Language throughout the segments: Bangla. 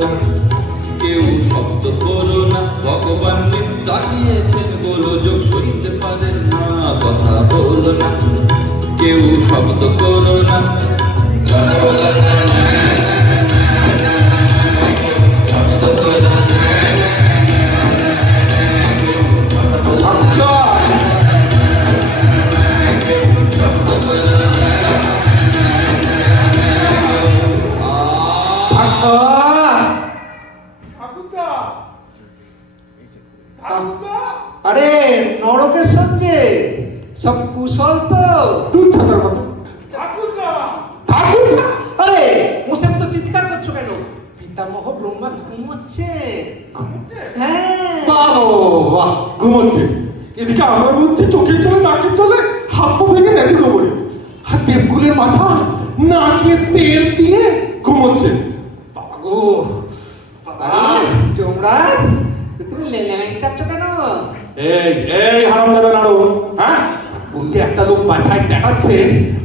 না, কেউ শব্দ করো না, ভগবান তাকিয়েছেন গোলযোগ সইতে পারেন না, কথা বলো না, কেউ শব্দ করো না। আরে নরকের সঞ্জে সব কুশল তো? তুই ছাতার মতো আরে মোষের মতো চিৎকার করছো কেন? পিতামহ ব্রহ্মা ঘুমোচ্ছে। হ্যাঁ বাহ, ঘুমোচ্ছে। এদিকে আমার মধ্যে চোখের চলে নাকের চলে হাত পা ভেঙে নেচে ঘুমোরে, আর দেবগুলের মাথা নাকে তেল দিয়ে ঘুমোচ্ছে। বাবা গো, যমরাজ তুমি লেলেনাই চাচ্ছ কেন? এই হারামজাদা নাড়ো, হ্যাঁ? বলতে একটা লোক মাথায় দেখাচ্ছে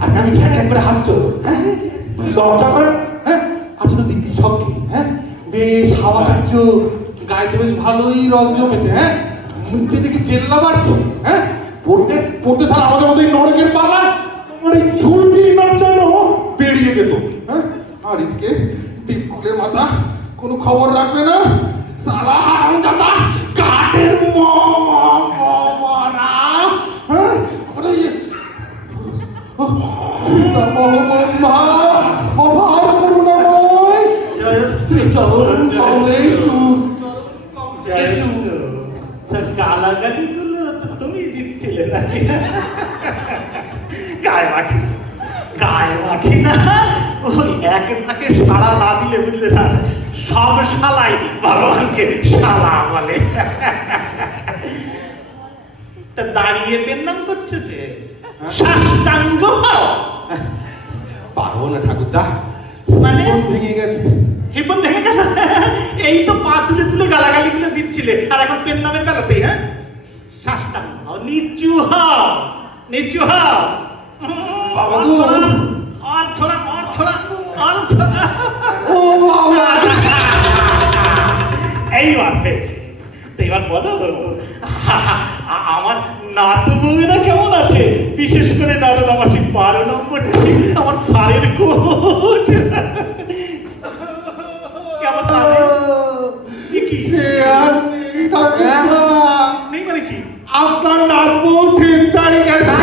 আর আমি ঝ্যাঁক করে হাসছো, হ্যাঁ? লজ্জা করে, হ্যাঁ? আচ্ছা তো দিব্যি সব কি, হ্যাঁ? বেশ হাওয়া খাচ্ছ, গায়ে তো বেশ ভালোই রস জমেছে, হ্যাঁ? মুখে দেখি জেল্লা বাড়ছে, হ্যাঁ? পড়তে পড়তে স্যার আমাদের মতো নরকের পালা তোমার এই ঝুলবি না যেন বেরিয়ে যেত, হ্যাঁ? আর এদিকে দিবকুলের মাথা কোনো খবর রাখবে না, সালা হারামজাদা কাঠের মরা, হ্যাঁ? করে মা অভার করুণাময় শ্রী চরণ কমলেশু। গালাগালি গুলো তুমি দিচ্ছিলে নাকি? গায়ে মাখি না, ওই এক নাকে সাড়া না দিলে বুঝলে না, সব শালাই ভগবানকে শালা বলে। তা দাঁড়িয়ে পেন্নাম করছো যে, সাষ্টাঙ্গ হও। পারবো না ঠাকুরদা, মানে ভেঙে গেছে। হিপন দেখে গেল, এই তো পা তুলে তুলে গালাগালি গুলো দিচ্ছিলে, আর এখন পেন নামের বেলাতে, হ্যাঁ? সাষ্টাঙ্গ হও, নিচু হও, নিচু হও। বাবা গো, আর ছোড়া ও বাবা, এইবার হয়েছে। তো এবার বলো, আমার নাতু বউয়েরা কেমন আছে? বিশেষ করে দাদাদামাসি 12 নম্বরটি, আমার ফাড়ের কোট কেমন লাগে? কি সে আর নেই ঠাকুরদা। নেই মানে কি? আপনার নাতবউ চিন্তায় গেছে।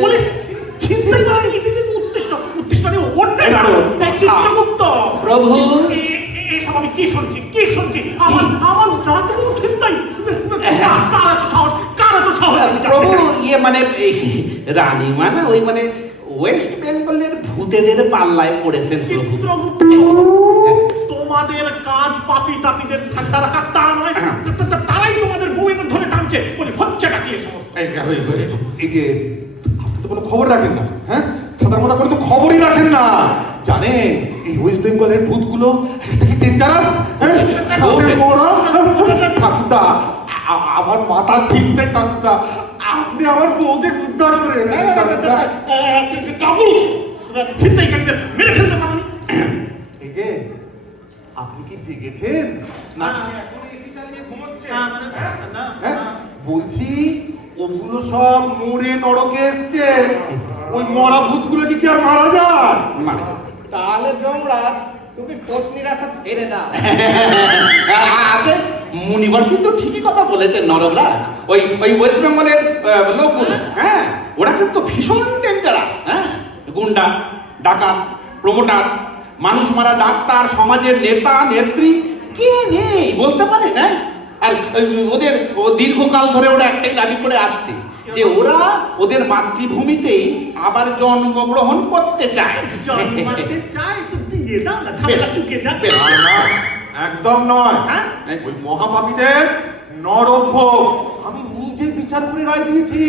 পুলিশ চিন্তাই মানে কি? উত্তিষ্ট নিয়ে ওঠতে না, চিত্রগুপ্ত প্রভু, এসব আমি কি শুনছি? আমার নাতবউ চিন্তাই, কারা তো সাহস? প্রভু, ইয়ে মানে রানী মানে ওই মানে ওয়েস্ট বেঙ্গলের ভূতেদের পাল্লায় পড়েছেন প্রভু। চিত্রগুপ্ত, তোমাদের কাজ পাপি তাপিদের ঠান্ডা রাখা তা নয়, তারাই তোমাদের বউয়েদের ধরে টানছে, বলে হচ্ছেটা কি? সমস্ত এই যে আপনি তো কোনো খবর রাখেন না, হ্যাঁ? ছাতার মাথা করে তো খবরই রাখেন না। জানেন এই ওয়েস্ট বেঙ্গলের ভূতগুলো একটা কি ডেঞ্জারাস, হ্যাঁ? সাথে মোড়া। ঠাকুরদা, আমার মাথা ঠিক নেই ঠাকুরদা, আপনি আমার বউকে উদ্ধার করে এনেছেন ঠাকুরদা। কাবুল ছিনতাইকারীদের মেরে ফেলতে পারেনি। এই যে আপনি কি জেগেছেন না এখন এসি চালিয়ে ঘুমোচ্ছেন? হ্যাঁ? বলছি ওগুলো সব মরে নরকে এসছে, ওই মরা ভূতগুলো কি আর মারা যায়? তাহলে যমরাজ তুমি পত্নীর আশা ছেড়ে দাও। আগে মুনিবার কিন্তু ঠিকই কথা বলেছেন নরকরাজ। ওই ওয়েস্ট বেঙ্গলের লোকগুলো, হ্যাঁ, ওরা কিন্তু ভীষণ ডেঞ্জারাস, হ্যাঁ? গুন্ডা, ডাকাত, প্রমোটার, মানুষ মারা ডাক্তার, সমাজের নেতা নেত্রী কে নেই বলতে পারে না। আর ওদের দীর্ঘকাল ধরে ওরা একটাই দাবি করে আসছে যে ওরা ওদের মাতৃভূমিতেই আবার জন্মগ্রহণ করতে চায়। জন্মাতে চাই তো দিয়ে দাও না, ঝামেলা চুকে যাবে। একদম নয়, হ্যাঁ? ওই মহাপাপীদের নরভোগ আমি নিজে বিচার করে রায় দিয়েছি,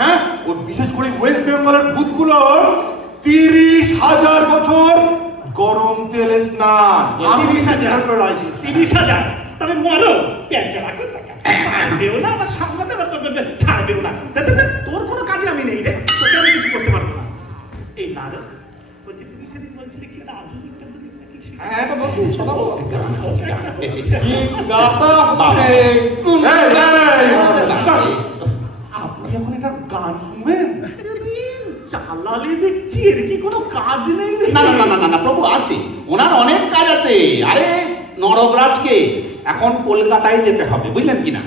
হ্যাঁ? ওই বিশেষ করে ওয়েস্ট বেঙ্গলের ভূতগুলোর 30,000 বছর গরম তেলে স্নান আমি 30,000 করে রায় দিয়েছি। 30,000 তবে মরো পেঁচা রাখো তাকে মারবেও না, আবার সামলাতে ছাড়বেও না। তোর কোনো কাজে আমি নেই রে, তোকে আমি কিছু করতে পারবো না। এই নারদ বলছি, তুমি সেদিন বলছিলে কি না আধুনিক হ্যাঁ তো বলছি শোনাবো। আপনি এখন এটা গান শুনবেন? চালালে দেখছি এর কি কোনো কাজ নেই রে? না না না না না না প্রভু, আছে, ওনার অনেক কাজ আছে। আরে নরকরাজকে এখন কলকাতায় যেতে হবে, বুঝলেন কিনা?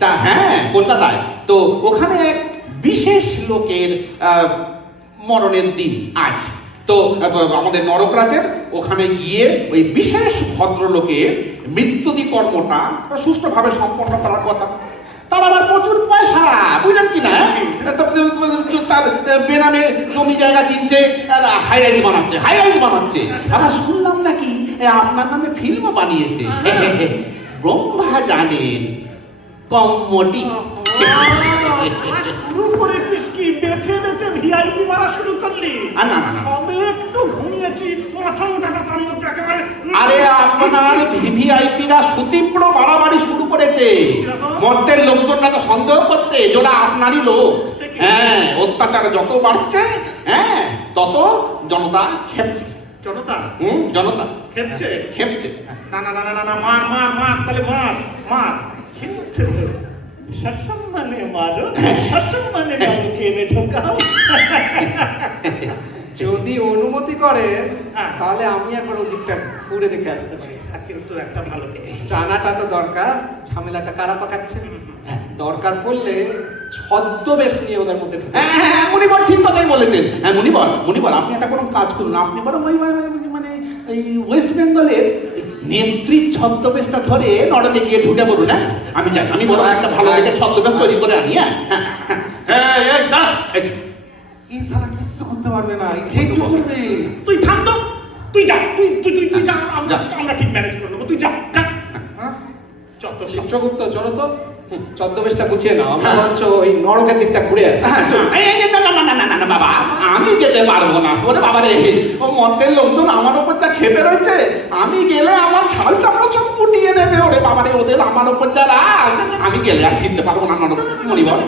তা হ্যাঁ, কলকাতায় তো ওখানে এক বিশেষ লোকের মরণের দিন আজ। তো আমাদের নরকরাজের ওখানে গিয়ে ওই বিশেষ ভদ্রলোকের মৃত্যুদি কর্মটা সুষ্ঠুভাবে সম্পন্ন করার কথা। তার আবার প্রচুর পয়সা, বুঝলেন কিনা? তার বেনামে জমি জায়গা কিনছে আর হাইরাইজ বানাচ্ছে। আবার শুনলাম নাকি আপনার নামে ফিল্মও বানিয়েছে। ব্রহ্মা জানেন কম্মটি। শুরু করেছিস কি? বেছে বেছে ভিআইপি মারা শুরু করলি? না না না, সবে একটু ঘুমিয়েছি, মাথা ওঠাটা তার মধ্যে একেবারে। আরে আপনার ভিভিআইপিরা সুতীব্র বাড়াবাড়ি শুরু করেছে। মর্তের লোকজনরা তো সন্দেহ করছে যেটা আপনারই লোক। হ্যাঁ, অত্যাচার যত বাড়ছে, হ্যাঁ, তত জনতা খেপছে। জনতা জনতা খেপছে। না না না না না না, মার মার মার, তাহলে মার মার। খেপছে তো সসম্মানে মারো, সসম্মানে বাবুকে এনে ঢোকাও। যদি অনুমতি করে হ্যাঁ। তাহলে আমি একবার ওদিকটা ঘুরে দেখে আসতে পারি। কিন্তু একটা ভালো জানাটা তো দরকার, ঝামেলাটা কারা পাকাচ্ছে। দরকার পড়লে ছদ্মবেশ নিয়ে ওদের মধ্যে ঢুকে। হ্যাঁ, মুনিবর ঠিক কথাই বলেছেন। হ্যাঁ, মুনিবর আপনি একটা কোনো কাজ করুন, আপনি বরং ওই মানে এই ওয়েস্ট বেঙ্গলের নেত্রী ছদ্মবেশটা ধরে নড়াতে গিয়ে ঢুকে পড়ুন। হ্যাঁ, আমি জানি, আমি বরং একটা ভালো দেখে ছদ্মবেশ তৈরি করে আনি। এই শালা কিছু করতে পারবে না, এই খেয়ে করবে। তুই থাম তো, তুই যা, তুই যা, আমরা ঠিক ম্যানেজ করে নেবো। তুই যা যা। চত্বর চিত্রগুপ্ত চলো তো ছদ্মবেশটা গুছিয়ে নাও, আমরা বরঞ্চ ওই নরকের দিকটা ঘুরে আসি। না বাবা, আমি যেতে পারবো না। ওরে বাবা রে, ও মর্তের লোকজন আমার ওপর যা খেতে রয়েছে, আমি গেলে আমার ছাল চামড়া সব ফুটিয়ে নেবে। ওরে বাবা রে, ওদের আমার ওপর যা রাগ, আমি গেলে আর ফিরতে পারবো না। মনিবর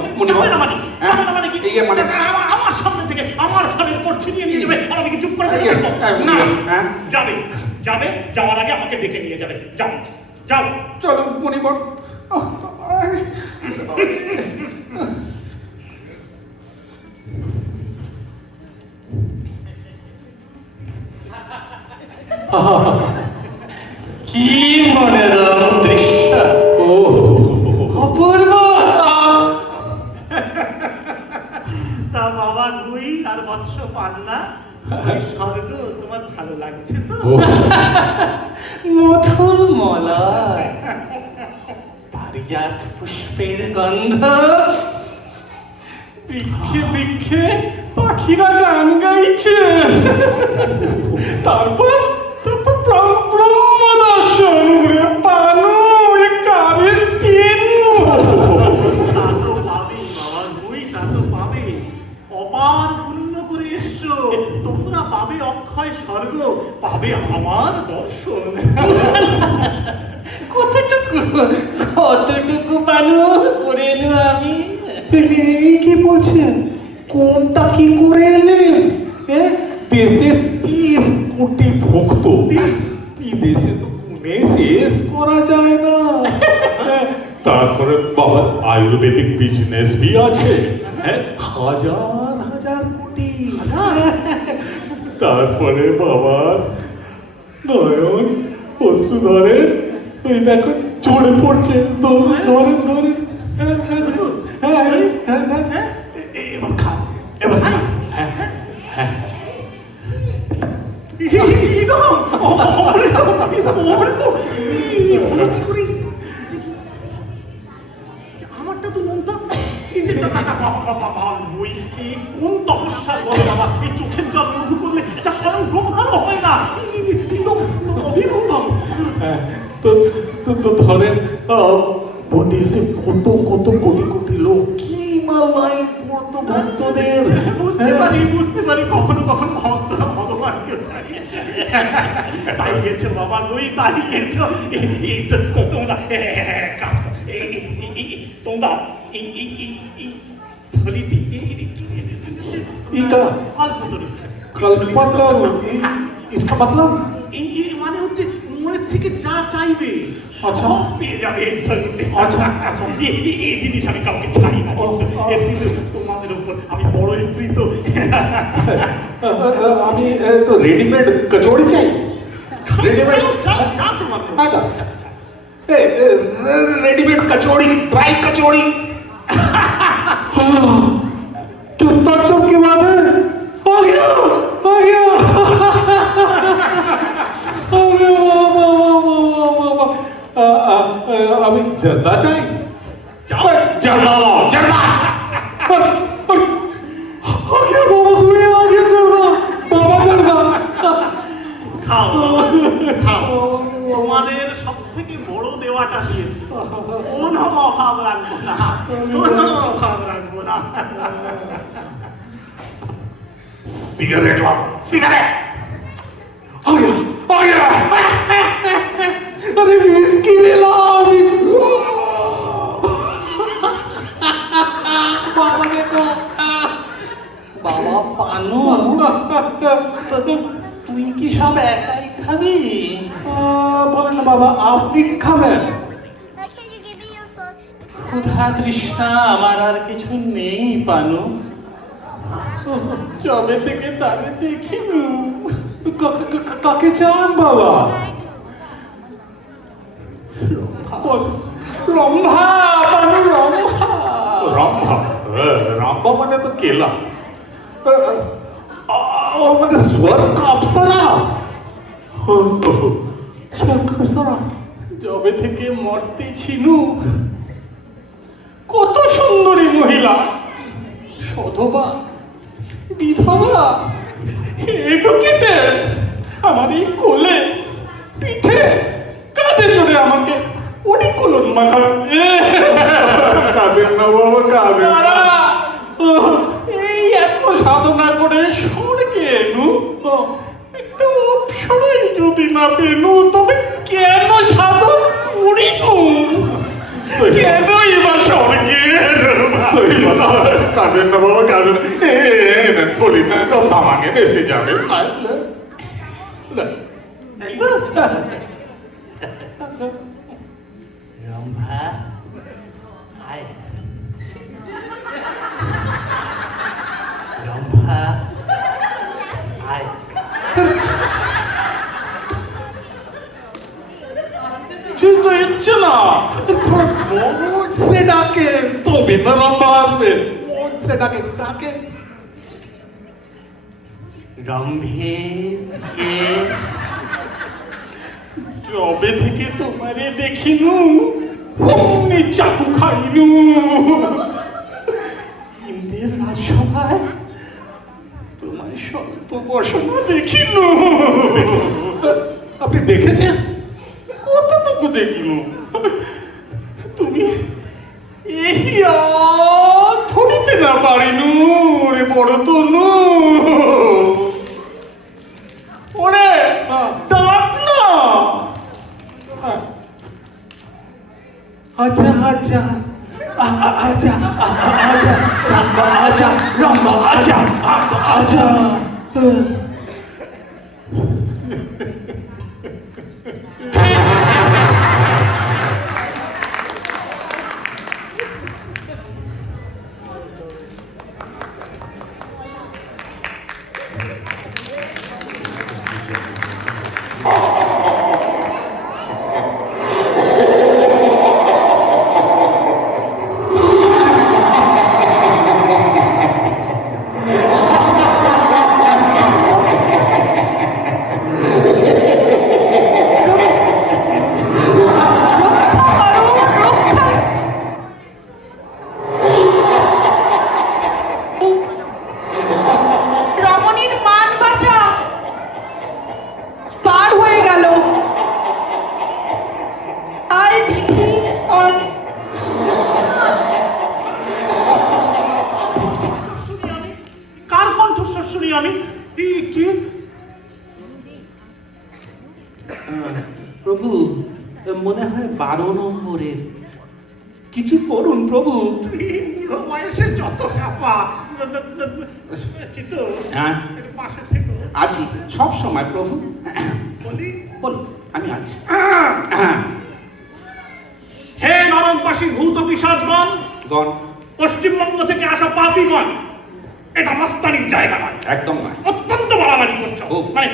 আমার সামনে থেকে আমার ফালের কোট ছিনিয়ে নিয়ে যাবে আর আমি কি চুপ করে বসে থাকবো? না, যাবে যাবে, যাওয়ার আগে আমাকে ডেকে নিয়ে যাবে। যাও যাও, চলো মনিবর। কি মনোরম দৃশ্য! অপূর্ব। তা বাবা গুই আর বৎস পান্না, স্বর্গ তোমার ভালো লাগছে তো? মধুর মলয়, পারিজাত পুষ্পের গন্ধ, বৃক্ষে বৃক্ষে পাখিরা গান গাইছে, তারপর ব্রহ্ম দর্শন, পানো কারের পেন। তা তো পাবে বাবা গুই, তা তো পাবে। অপার পুণ্য করে এসছো তোমরা, পাবে অক্ষয় স্বর্গ, পাবে আমার দর্শন। কতটুকু পানু করে এলো আমি। এই কি বলছেন? কোনটা কি করে এলেন? দেশে 30 কোটি ভক্ত, বিদেশে তো গুণে শেষ করা যায় না। তারপরে বাবার আয়ুর্বেদিক বিজনেস भी আছে, হাজার হাজার কোটি। তারপরে বাবার নয়ন বসুধরের ওই দেখো চড়ে পড়ছে, ধরে এবার খা, এবার খা। আমারটা তো নোনতা। এই যে কোন তপস্যার বলে বাবা, এই চোখের জল মধু করলে যা স্বয়ং ব্রহ্মারও হয় না। অভিভূতম। তো ধরেন দেশে কত কত কোটি কোটি লোক কি মালাই পড়তো ভক্তদের। বুঝতে পারি কখনো কখনো ভক্তরা ভগবানকে ছাড়িয়ে তাই গেছো বাবা গুই, তাই গেছো। তোমরা কাজ করো, তোমরা থলিটি इका কল্পতরু कल्पतरु इसका मतलब মানে থেকে যা চাইবে আচ্ছা। সব পেয়ে যাবে এই ধরনীতে। আচ্ছা, আচ্ছা। এই জিনিস আমি কাউকে ছাড়ি না, কিন্তু তোমাদের উপর আমি বড়ই প্রীত। আমি তো রেডিমেড কচুরি চাই। রেডিমেড যা তোমার মন। আচ্ছা रेडीमेड कचौड़ी ड्राई कचौड़ी कितना चौक के बाद है आ गया आ गया अभी जर्दा चाहिए जर्दा लाओ जर्दा आ गया बाबा गुड़े आ गया जर्दा बाबा जर्दा খাও খাও, তোমাদের সব থেকে বড় দেওয়াটা দিয়েছি, কোনো অভাব রাখবো না, কোনো অভাব রাখবো না। सिगरेट लाओ सिगरेट आ गया अरे विस्की में लाओ बाबा देखो বাবা পানু, তুই কি সব একাই খাবি? বলেন না বাবা আপনি কি খাবেন? ক্ষুধা তৃষ্ণা আমার আর কিছু নেই পানু। যবে থেকে তাকে দেখিনু। কাকে চান বাবা? রম্ভা পানু, রম্ভা। রামভা रामभा मैंने तो केला और मैंने स्वर्ग का अप्सरा स्वर्ग का अप्सरा যবে থেকে মরতে ছিনু, কত সুন্দরী মহিলা, সধবা, বিধবা, এডুকেটেড, আমার এই কোলে, পিঠে, কাঁধে চড়ে আমাকে অডিকোলন মাখাবে। কাঁদেন না বাবা কাঁদেন না। তারা এই এত সাধনা করে স্বর্গে এনু, একটা অপসরাই যদি না পেনু, তবে কেন সাধন করিনু? কেনই বা স্বর্গে? सही बात है कांदन ना बाबा कांदन ना थोड़ी ना कब मांगे बेचे जावे রম্ভা, আয়। রম্ভা, আয়। কিন্তু ইচ্ছে না। मुझसे डाके तो बिना रंबाज में मुझसे डाके डाके রম্ভে কে? যবে থেকে তোমারে দেখিনু, অমনি চাকু খাইনু। ইন্দ্রের রাজসভায় তোমার স্বল্প বসনা দেখিনু। আপনি দেখেছেন? কতটুকু দেখিনু? তুমি এই ধরিতে না পারিনু রে বড় তনু। ওরে ডাক না। आजा आजा आजा आजा रंबा आजा रंबा आजा आजा आजा রমণীর মান বাঁচা, পার হয়ে গেল। আয় বিধি অন। কার কণ্ঠস্বর শুনি আমি? কি প্রভু, মনে হয় 12 নম্বরের। কিছু করুন প্রভু। বুড়ো বয়সে যত হ্যাপা। চিত্ত, হ্যাঁ একটু পাশে থেকো। আছি সব সময় প্রভু। বলি বলুন আমি আছি। হ্যাঁ হে নরকবাসী ভূত পিশাচগণ, গণ পশ্চিমবঙ্গ থেকে আসা পাপীগণ, এটা মস্তানির জায়গা নয়, একদম নয়। অত্যন্ত বাড়াবাড়ি করছো। ও। মানে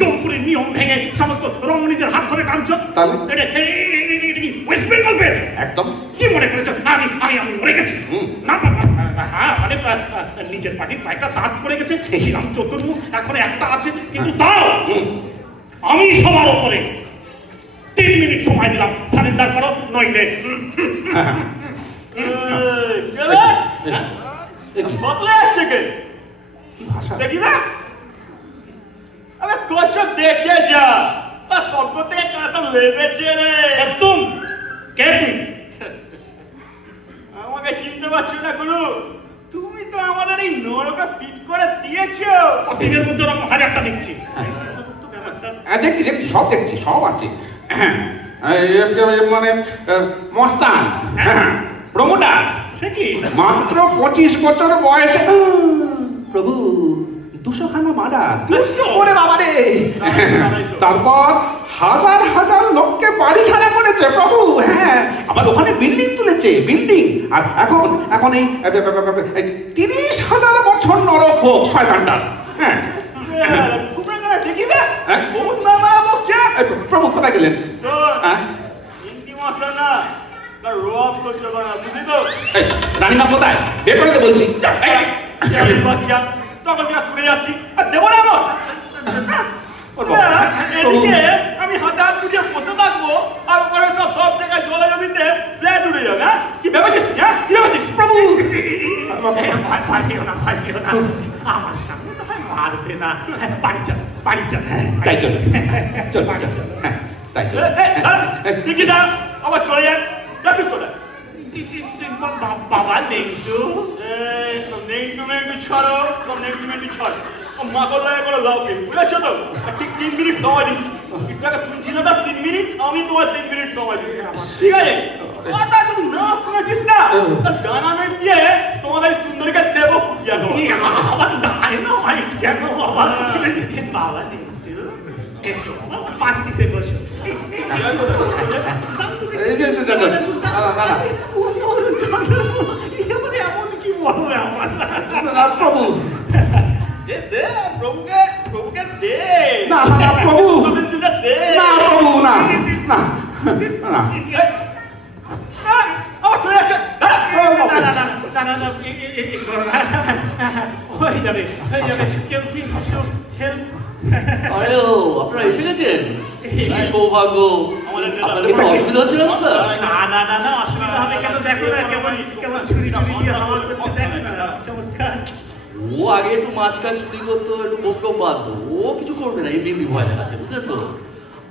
জৌনপুরের নিয়ম ভেঙে সমস্ত রমণীদের হাত ধরে টানছো। তাহলে? এটা কি ওয়েস্ট বেঙ্গল পেয়েছো? একদম। কি মনে করেছো আমি আমি আমি মরে গেছি? হুম। না না, না, হ্যাঁ মানে নিজের পাটির কয়েকটা দাঁত পড়ে গেছে, ছিলাম চতুর্মুখ, এখন একটা আছে, কিন্তু তাও আমি সবার ওপরে 3 মিনিট সময় দিলাম, সারেন্ডার করো, নইলে বদলে আসছে কে? দেখি না আমি কচ্ছ দেখে যা স্বর্গ থেকে কাঁচা লেবেছে রে। তুম কে তুই? আমাকে চিনতে পারছো না গুরু? তুমি তো আমাদের এই নরকে ফিট করে দিয়েছো। দিনের মধ্যে ওরকম হাজারটা দিচ্ছি। দেখছি দেখছি, সব দেখছি, সব আছে। হ্যাঁ, মানে মস্তান, হ্যাঁ, প্রমোটার, সে কি? মাত্র 25 বছর বয়সে প্রভু 200 খানা মার্ডার। 200? ওরে বাবা রে! তারপর হাজার হাজার লোককে বাড়ি ছাড়া করেছে প্রভু। হ্যাঁ, আবার ওখানে বিল্ডিং তুলেছে, বিল্ডিং। আর এখন এই 30,000 বছর নরক ভোগ শয়তানটার। হ্যাঁ, তোমরা কেন দেখি না হ্যাঁ? বহুত মারা বকছে। প্রভু কোথায় গেলেন? হ্যাঁ? হিন্দি মাস্টার না, তার রোয়াব সহ্য করে না, বুঝলি তো? এই, রানীমা কোথায়? বের করে দে বলছি। আমি বাচ্চা তখন থেকে শুনে যাচ্ছি আর দেবো না আমার। এদিকে আমি হাতে হাত বুঝে বসে থাকবো আর ওপরে সব টাকা জলে জমিতে ফ্ল্যাট উড়ে যাবে। হ্যাঁ কি ভেবেছিস? হ্যাঁ কি ভেবেছিস? প্রভু ভাই পেও না, ভাই পেও না, আমার সামনে তো ভাই মারবে না। বাড়ি চল, বাড়ি চল, তাই চলো, চলো, বাড়ি চল। হ্যাঁ, তাই চলো। দেখি না আবার চলে যান, যাচ্ছিস কোথায়? বাবা নেংটু, নেগমেন্ট ছাড়ো, নেগমেন্ট ছাড়ো। মাকড় লাগে করে দাও কি বুঝেছো তো? ঠিক 3 মিনিট সময় দিচ্ছি। আপনাকে শুনছিল না 3 মিনিট, আমি তোমার 3 মিনিট সময় দিচ্ছি। ঠিক আছে? কথা যদি না শুনেছিস না, তাহলে ডানামেট দিয়ে তোমাদের সুন্দরীকে দেবো কুটিয়া দেবো। আবার ডায়নামাইট কেন বাবা? বাবা নেংটু, এসো বাবা, পাঁচটিতে বসো। এই যে, না, না, না, না, এমন কি বলবে আমার? না, প্রভু, দে দে প্রভুকে দে। না, না, না, প্রভু, গোবিন্দকে দে। না, প্রভু, না, না, না। আবার চলে যাচ্ছে। হয়ে যাবে, হয়ে যাবে। কেউ কি হেল্প? আরে ও আপনারা এসে গেছেন, কি সৌভাগ্য। আপনাদের কোনো অসুবিধা হচ্ছে না তো স্যার? না, অসুবিধা হবে কেন? দেখো না কেমন ছুরি দিয়ে হাওয়া করছে, দেখো না, চমৎকার। ও আগে একটু মাছ টাছ চুরি করতো, একটু কোপ বাঁধতো, ও কিছু করবে না, এমনি এমনি ভয় দেখাচ্ছে, বুঝলেন তো?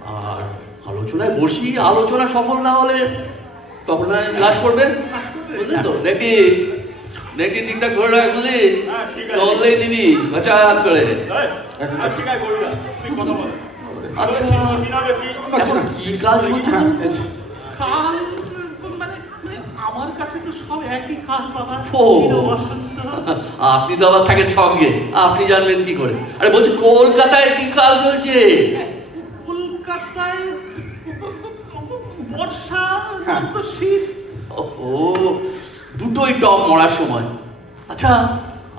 আর আলোচনায় বসি, আলোচনা সফল না হলে তখন লাশ করবেন, বুঝলেন তো? দেখি ঠিকঠাক ধরে রাখ, বুঝলি? হ্যাঁ, ঠিক আছে। চললেই দিবি বাঁচা হাত করে। ঠিক আছে বলবি না, তুই কথা বল। আচ্ছা, বিনা বেশি এখন কি কাজ চলছে বলুন তো? কাল মানে আমার কাছে তো সব একই কাল বাবা। ও। চির বসন্ত। আপনি তো আবার থাকেন সঙ্গে, আপনি জানবেন কি করে? আরে বলছি কলকাতায় কি কাজ চলছে? কলকাতায় বর্ষা, তো শীত। ও দুটোই টপ মরার সময়। আচ্ছা,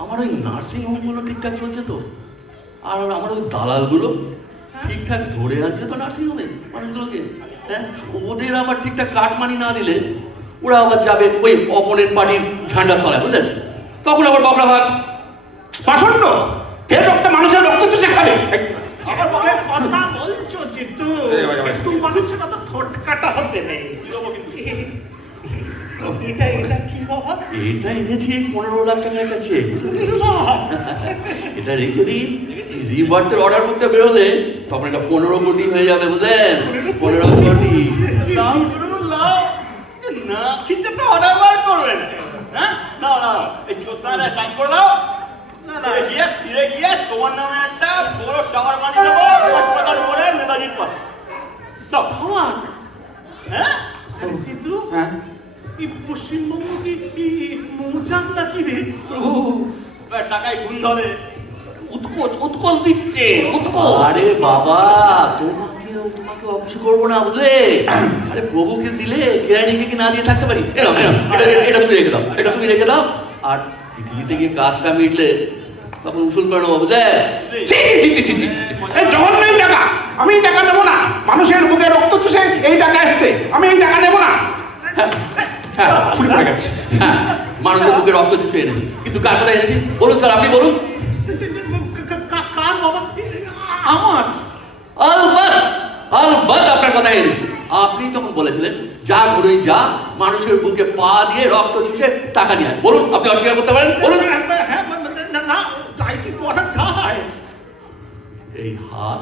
আমার ওই নার্সিং হোমগুলো ঠিকঠাক চলছে তো? আর আমার ওই দালালগুলো ঠিকঠাক ধরে আছে তো নার্সিং হোমে মানুষগুলোকে? হ্যাঁ, ওদের আবার ঠিকঠাক কাটমানি না দিলে ওরা আবার যাবে ওই অপোনেন্ট পার্টির ঝান্ডার তলায়, বুঝলেন? তখন আবার বকরা ভাগ। পাষণ্ড, কে রক্ত মানুষের রক্ত চুষে খাবে? আবার কথা বলছো জিতু, কিন্তু মানুষটা তো ঠোঁট কাটা হতে নেই। এটা কি বাবা? এটা এনেছি 15 লাখ টাকার একটা চেক। এটা রেখে দিই, রিবার্থের অর্ডার করতে বেরোলে তখন এটা 15 কোটি হয়ে যাবে, বুঝলেন? 15 কোটি। লাভ গুরু লাভ না, কিছু তো অর্ডার বার করবেন। হ্যাঁ না এই চোদ্দারে সাইন করে দাও। না ফিরে গিয়ে তোমার নামে একটা বড় টাওয়ার বানিয়ে দেবো কলকাতার উপরে নেতাজির পাশে। দাও। হ্যাঁ আরে জিতু, হ্যাঁ, এই পশ্চিমবঙ্গ কি মৌচাক নাকি রে? প্রভু, টাকায় গুণ ধরে। উৎকোচ দিচ্ছে, উৎকোচ। আরে বাবা, তোমাকে তোমাকে অখুশি করবো না, বুঝলে? আরে প্রভুকে দিলে কেরানিকে কি না দিয়ে থাকতে পারি? এরকম এটা তুমি রেখে দাও, এটা তুমি রেখে দাও। আর ইটালিতে গিয়ে কাজটা মিটলে তখন উসুল করে নেবো, বুঝলে? ছি, ছি, ছি, ছি, ছি, ছি। এই জঘন্য এই টাকা, আমি এই টাকা নেবো না। মানুষের বুকে রক্ত চুষে এই টাকা এসছে, আমি এই টাকা নেবো না। হ্যাঁ হ্যাঁ শুরু করে গেছে। হ্যাঁ, মানুষের বুকে রক্ত চুষে এনেছি, কিন্তু কার কথা এনেছি বলুন স্যার, আপনি বলুন। কার বাবা? আমার? আলবাত আলবাত আপনার কথা এনেছি। আপনি তখন বলেছিলেন যা ঘুরেই যা, মানুষের বুকে পা দিয়ে রক্ত চুষে টাকা নিয়ে আয়। বলুন, আপনি অস্বীকার করতে পারেন? বলুন। হ্যাঁ, না, তাই কি করা যায়? এই হাত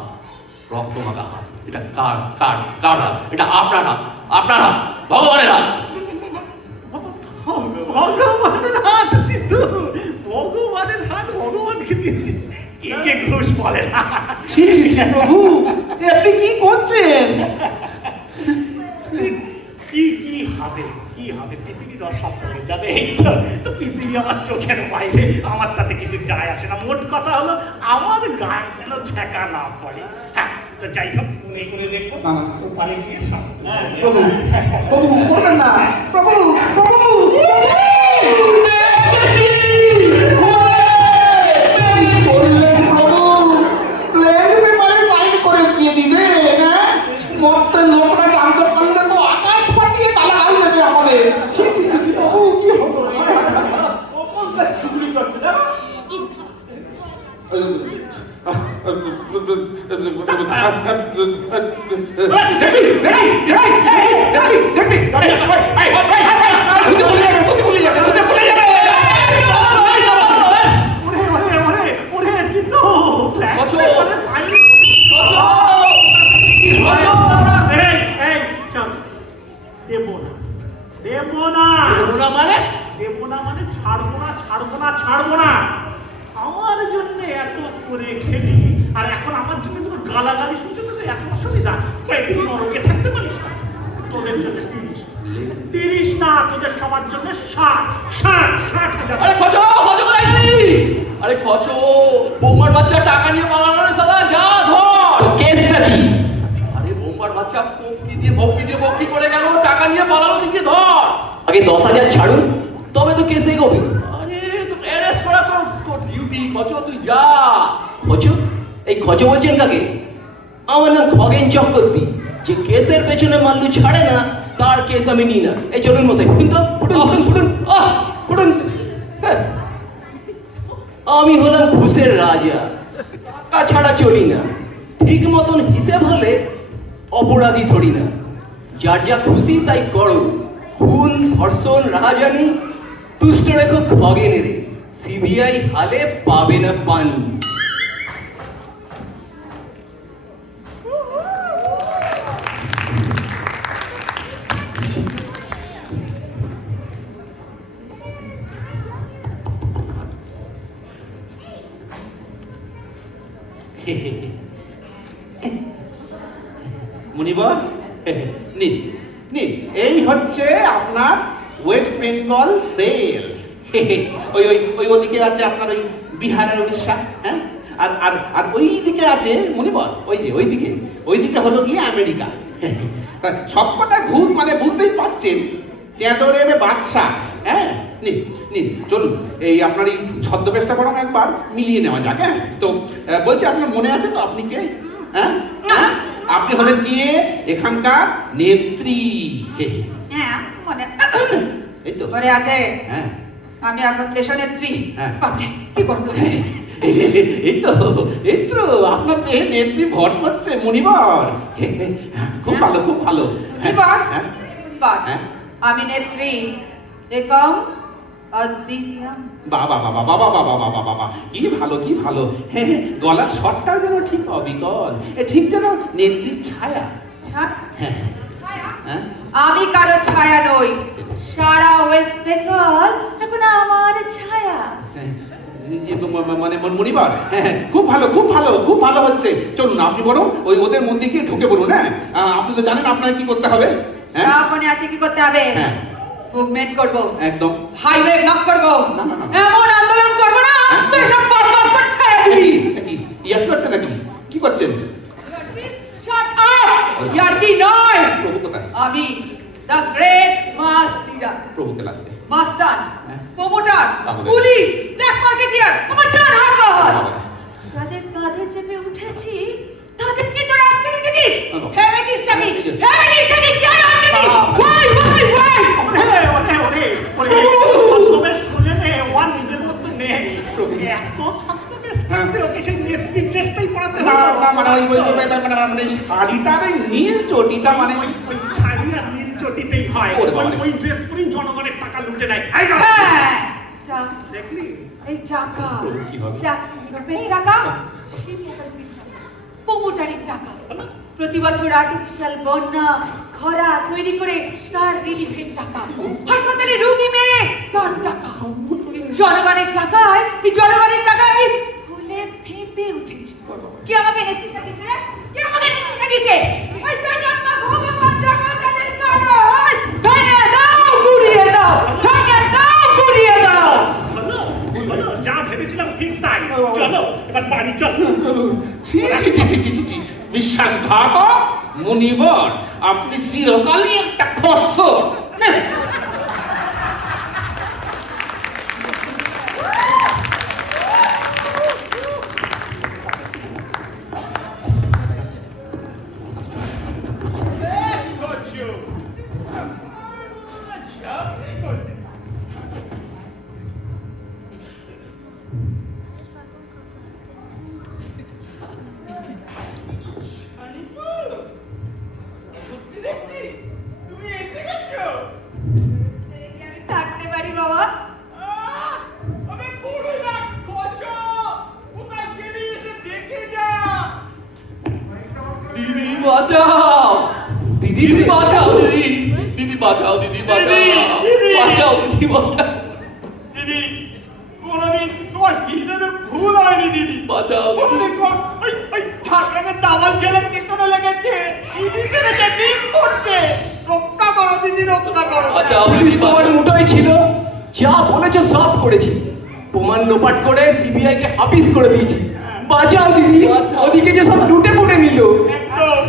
রক্ত মাখা হাত, এটা কার কার কার হাত? এটা আপনার হাত, আপনার হাত, ভগবানের হাত। ভগবানের হাত চিন্তু, ভগবানের হাত ভগবানকে দিয়েছি, একে ঘুষ বলে না। ছি, ছি, ছি, প্রভু, এ আপনি কি করছেন? কি হবে, কি হবে? পৃথিবীর সব হয়ে যাবে, এই তো পৃথিবী আমার চোখের বাইরে, আমার তাতে কিছু যায় আসে না। মোট কথা হলো আমার গায়ে যেন ছেঁকা না পড়ে। হ্যাঁ, তো যাই হোক, মনে করে দেখবো না, না। ওপারে গিয়ে প্রভু, প্রভু, করবেন না। প্রভু, প্রভু। প্লেন পেপারে সাইন করে দিয়ে দিবে, হ্যাঁ? মরতে লোকটা জানতে পারলে তো আকাশ ফাটিয়ে তালা গাল দেবে আমাদের। ছি, ছি, ছি, ছি, প্রভু, কি হলো? চুরি করছে না? ওরে চিন্তু, কচু! দেবো না মানে ছাড়বো না। আমার জন্য এত করে খেলি, আর এখন আমার জন্য তোর গালাগালি শুনতে তো এত অসুবিধা। কয়েকদিন নরকে থাকতে পারিস না? তোদের জন্য 30 না, তোদের সবার জন্য 60,000। আরে খচো, খচো কোথায় গেলি? আরে খচো, বৌমার বাচ্চা টাকা নিয়ে পালানো রে সালা, যা ধর। কেসটা কি? আরে বৌমার বাচ্চা ফকি করে গেল, টাকা নিয়ে পালানো, দিকে ধর। আগে 10,000 ছাড়ুন, তবে তো কেস এগোবে। আরে তো অ্যারেস্ট করা তোর ডিউটি, খচো তুই যা। খচু? এই খচু বলছেন কাকে? আমার নাম খগেন চক্রবর্তী। যে কেসের পেছনে মাল্লু ছাড়ে না, তার কেস আমি নিই না। এই চলুন মশাই, ফুটুন তো, ফুটুন। হ্যাঁ। আমি হলাম ঘুষের রাজা, তাছাড়া চলি না। ঠিক মতন হিসেব হলে অপরাধী ধরি না। যার যা খুশি তাই করো, খুন, ধর্ষণ, রাহাজানি তুষ্ট রেখো খগেনের। সিবিআই হালে পাবে না পানি। মুনিবর, নিন নিন, এই হচ্ছে আপনার ওয়েস্ট বেঙ্গল সেল। ওই ওই ওই ওদিকে আছে আপনার ওই বিহার আর উড়িষ্যা, হ্যাঁ? আর আর আর ওই দিকে আছে মুনিবর, ওই দিকে হলো গিয়ে আমেরিকা। সবকটা ভূত মানে বুঝতেই পারছেন, তেঁদরে বাদশা। হ্যাঁ, নিন নিন, চলুন এই আপনার এই ছদ্মবেশটা বরং একবার মিলিয়ে নেওয়া যাক। হ্যাঁ, তো বলছি আপনার মনে আছে তো আপনি কে? হ্যাঁ, আপনি হলেন গিয়ে এখানকার নেত্রী। হ্যাঁ, এই তো। মনে আছে। হ্যাঁ, আমি এখন দেশনেত্রী। হ্যাঁ। বাপরে, কি করবো? এই তো আপনার দেহে নেত্রী ভর করছে মুনিবর। খুব ভালো, খুব ভালো। মুনিবর? হ্যাঁ, হ্যাঁ। আমি নেত্রী একম অদ্বিতীয়ম। বাবা বাবা বাবা বাবা বাবা বাবা, কি ভালো, কি ভালো। গলার স্বরটাও যেন ঠিক অবিকল, ঠিক যেন নেত্রীর ছায়া। হ্যাঁ, হ্যাঁ। আমি কারো ছায়া নই, সারা ওয়েস্ট বেঙ্গল এখন আমার ছায়া। মানে মুনিবার, হ্যাঁ, খুব ভালো, খুব ভালো, খুব ভালো হচ্ছে। চলুন আপনি বরং ওই ওদের মধ্যে গিয়ে ঢুকে পড়ুন। হ্যাঁ, আপনি তো জানেন আপনার কি করতে হবে। হ্যাঁ, মনে আছে কি করতে হবে? হ্যাঁ, মুভমেন্ট করব, একদম। হাইওয়ে ব্লক করব, না, না, না। এমন আন্দোলন করব না হ্যাঁ? তুই সব বরবাদ করে ছাড়া দিবি। কি ইয়ার করছেন নাকি? কি করছেন? Shut up! ইয়ার্কি নয়, প্রভু কোথায়? আমি দ্য গ্রেট মাস লিডার, প্রভুকে লাগবে। মাস্তান, হ্যাঁ। প্রমোটার, তাহলে? পুলিশ, ব্ল্যাক মার্কেটিয়ার, আমার ডান হাত বহল। যাদের কাঁধে চেপে উঠেছি তাদেরকে তোরা আটকে রেখেছিস। হেভেটিস থাকি, হেভেটিস থাকি, কেন আটকে দিস? ওয়াই ছদ্মবেশ খুলে নে, ওর নিজের মধ্যে নেই। এত ছদ্মবেশ থাকতে ওকে সেই নেত্রীর চেষ্টাই করাতে না হবে। না মানে ওই শাড়িটার ওই নীল চটিটা মানে ওই শাড়ি আর নীল চটিতেই হয়। ওরে বাবারে। ওই ড্রেস পরেই জনগণের টাকা লুটে নেয়। এই না, হ্যাঁ, দেখলি? এই টাকা, কি হবে? চাকরির টাকা, সেই প্রকল্পের টাকা, প্রমোটারির টাকা। প্রতি বছর আর্টিফিশিয়াল বন্যা খরা তৈরি করে তার রিলিফের টাকা, হাসপাতালে রোগী মেরে তার টাকা, জনগণের টাকায়, এই জনগণের টাকায় আমি ফুলে ফেঁপে উঠেছি। কে আমাকে নেত্রী সাজিয়েছে রে? কে আমাকে নেত্রী সাজিয়েছে? ওই বেজন্মা ভগবান টাকা তাদের কারণ ভেঙে দাও, গুড়িয়ে দাও, ভেঙে দাও, গুড়িয়ে দাও। হলো, যা ভেবেছিলাম ঠিক তাই। চলো এবার বাড়ি চল। ছি ছি ছি ছি ছি ছি ছি। বিশ্বাসঘাতক মুনিবর, আপনি চিরকালই একটা খস্সর। কি করছো? আচ্ছা, কি করছো? শানিপুর, সত্যি দেখছি তুমি এসে গেছো। আমি থাকতে পারি বাবা? আমি পুরো রাত খোঁজো, কোথায় গেলি এসে দেখে যা। দিদি বাঁচাও, দিদি বাঁচাও, দিদি দিদি বাঁচাও, দিদি বাঁচাও, দিদি। বাঁচাও, দিদি বাঁচাও, দিদি, কোনোদিন তোমার হিসেবে ভুল হয়নি দিদি। বাঁচাও, কোনোদিন তোমার ওই ঝাড়গ্রামের ডাবল ছেলের পেছনে লেগেছে, ইডি মেরেছে, ডিম করছে। রক্ষা করো দিদি, রক্ষা করো। বাঁচাও, পুলিশ দিদি তোমার বাঁচাও। মুঠোয় ছিল, যা বলেছে সব করেছি, প্রমাণ লোপাট করে সিবিআই কে হাফিস করে দিয়েছি। বাঁচাও দিদি, বাঁচাও। ওদিকে যে সব লুটে পুটে নিল। একদম।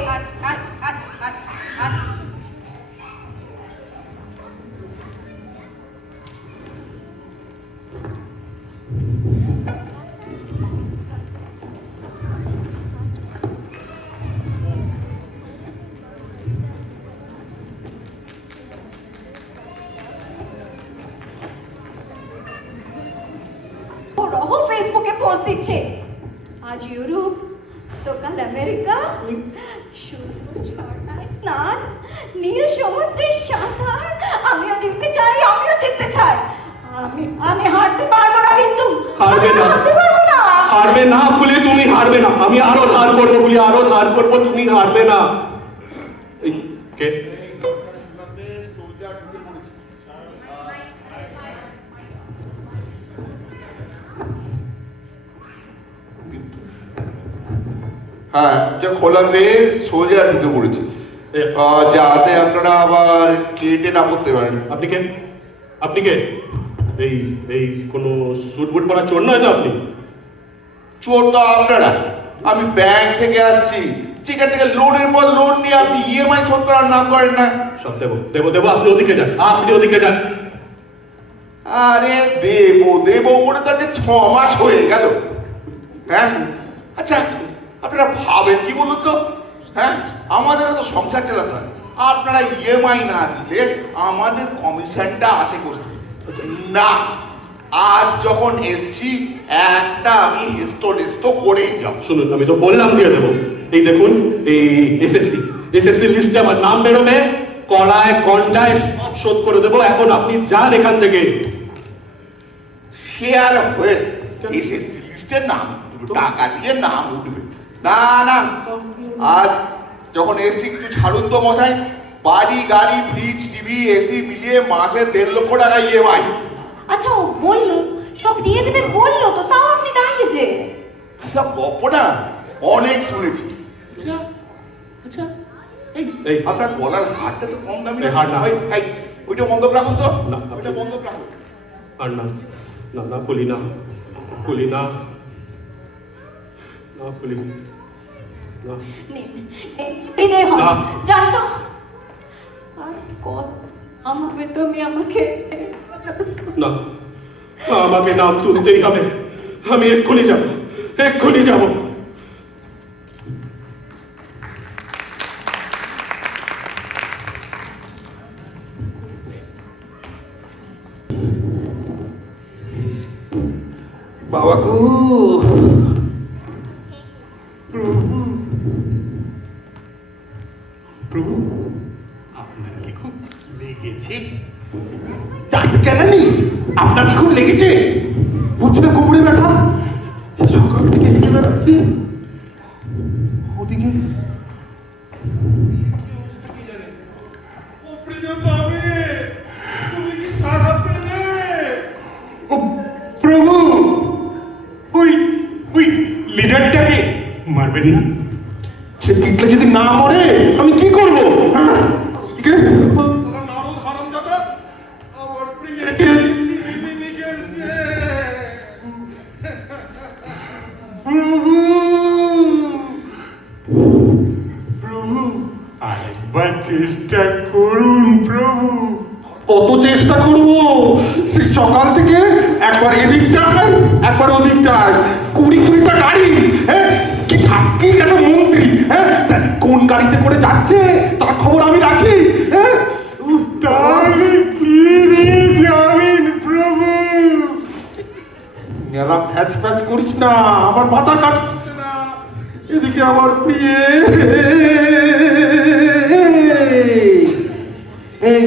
রহো ফেসবুকে পোস্ট দিচ্ছে, আজ ইউরোপ তো কাল আমেরিকা, সুন্দর ঝর্ণায় স্নান, নীল সমুদ্রের সাঁতার। আমিও জিততে চাই, আমিও জিততে চাই। আমি হারতে পারবো না, কিন্তু হারবে আমি না। হারতে পারবো না। হারবে না বলে তুমি হারবে না, আমি আরো ধার করবো বলি আরো ধার করবো, তুমি হারবে না। এই, কে? হ্যাঁ, যা খোলা পেয়ে সোজা ঢুকে পড়েছে, যাতে আপনারা আবার কেটে না করতে পারেন। আপনি কে? আপনি কে? এই এই কোনো স্যুট বুট পরা চোর নয় তো আপনি? চোর তো আপনারা। আমি ব্যাংক থেকে আসছি, যেখান থেকে লোনের পর লোন নিয়ে আপনি ইএমআই শোধ করার নাম করেন না। সব দেবো দেবো দেবো, আপনি ওদিকে যান, আপনি ওদিকে যান। আরে দেবো দেবো করে তো আজ 6 মাস হয়ে গেল। হ্যাঁ, আচ্ছা আপনারা ভাবেন কি বলুন তো? হ্যাঁ, আমাদেরও তো সংসার চালাতে হয়। আপনারা ইএমআই না দিলে আমাদের কমিশনটা আসে কোথায়? না, আজ যখন এসছি একটা আমি হেস্ত করেই যাব। শুনুন, আমি তো বললাম দিয়ে দেবো। এই দেখুন, এই এসএসসি লিস্টে আমার নাম বেরোবে, কড়ায় ঘন্টায় সব শোধ করে দেবো। এখন আপনি যান এখান থেকে। শেয়ার হয়েছে এসএসসি লিস্টের নাম, টাকা দিয়ে নাম উঠবে না। না, আজ যখন এসছি কিছু ছাড়ুন তো মশাই। বাড়ি গাড়ি ফ্রিজ টিভি এসি মিলিয়ে মাসে 1.5 লক্ষ টাকা ইএমআই। আচ্ছা, ও বললো সব দিয়ে দেবে বললো তো, তাও আপনি দাঁড়িয়েছে। সব গপ্প না অনেক শুনেছি। আচ্ছা আচ্ছা, এই এই। আপনার গলার হারটা তো কম দামি না? এই হার না। এই, ওইটা বন্ধক রাখুন তো। না, ওইটা বন্ধক রাখুন। আর না না না, খুলি না, খুলি না, না খুলি। বিদায় হন না। জানতো আর কত আমাকে তুমি আমাকে না, আমাকে নাম তুলতেই হবে। আমি এক্ষুনি যাব, এক্ষুনি যাব। বাবা গো, প্রভু আপনার কি খুব লেগেছে? ডাক্তার কেন নেই? আপনার কি খুব লেগেছে? বলছিলাম কোমরে ব্যথা, সে সকাল থেকে হেঁটে বেড়াচ্ছি। ওদিকে ও প্রভু, ওই ওই লিডারটাকে মারবেন না। সে টিকলে যদি না মরে আমি কি করবো? হ্যাঁ? ওদিকে প্রভু, প্রভু আরেকবার চেষ্টা করুন প্রভু। কত চেষ্টা করবো? সেই সকাল থেকে একবার এদিক যায় একবার ওদিক যায়, 20-20টা গাড়ি। হ্যাঁ, কি থাকি কেন মন্ত্রী? হ্যাঁ, তা কোন গাড়িতে করে যাচ্ছে তার খবর আমি রাখি। হ্যাঁ, তাহলে কি নিয়ে যাবেন প্রভু? মেলা ফ্যাচ ফ্যাচ করিস না, আমার মাথা কাজ করছে না। এদিকে আমার প্রিয়ে, এই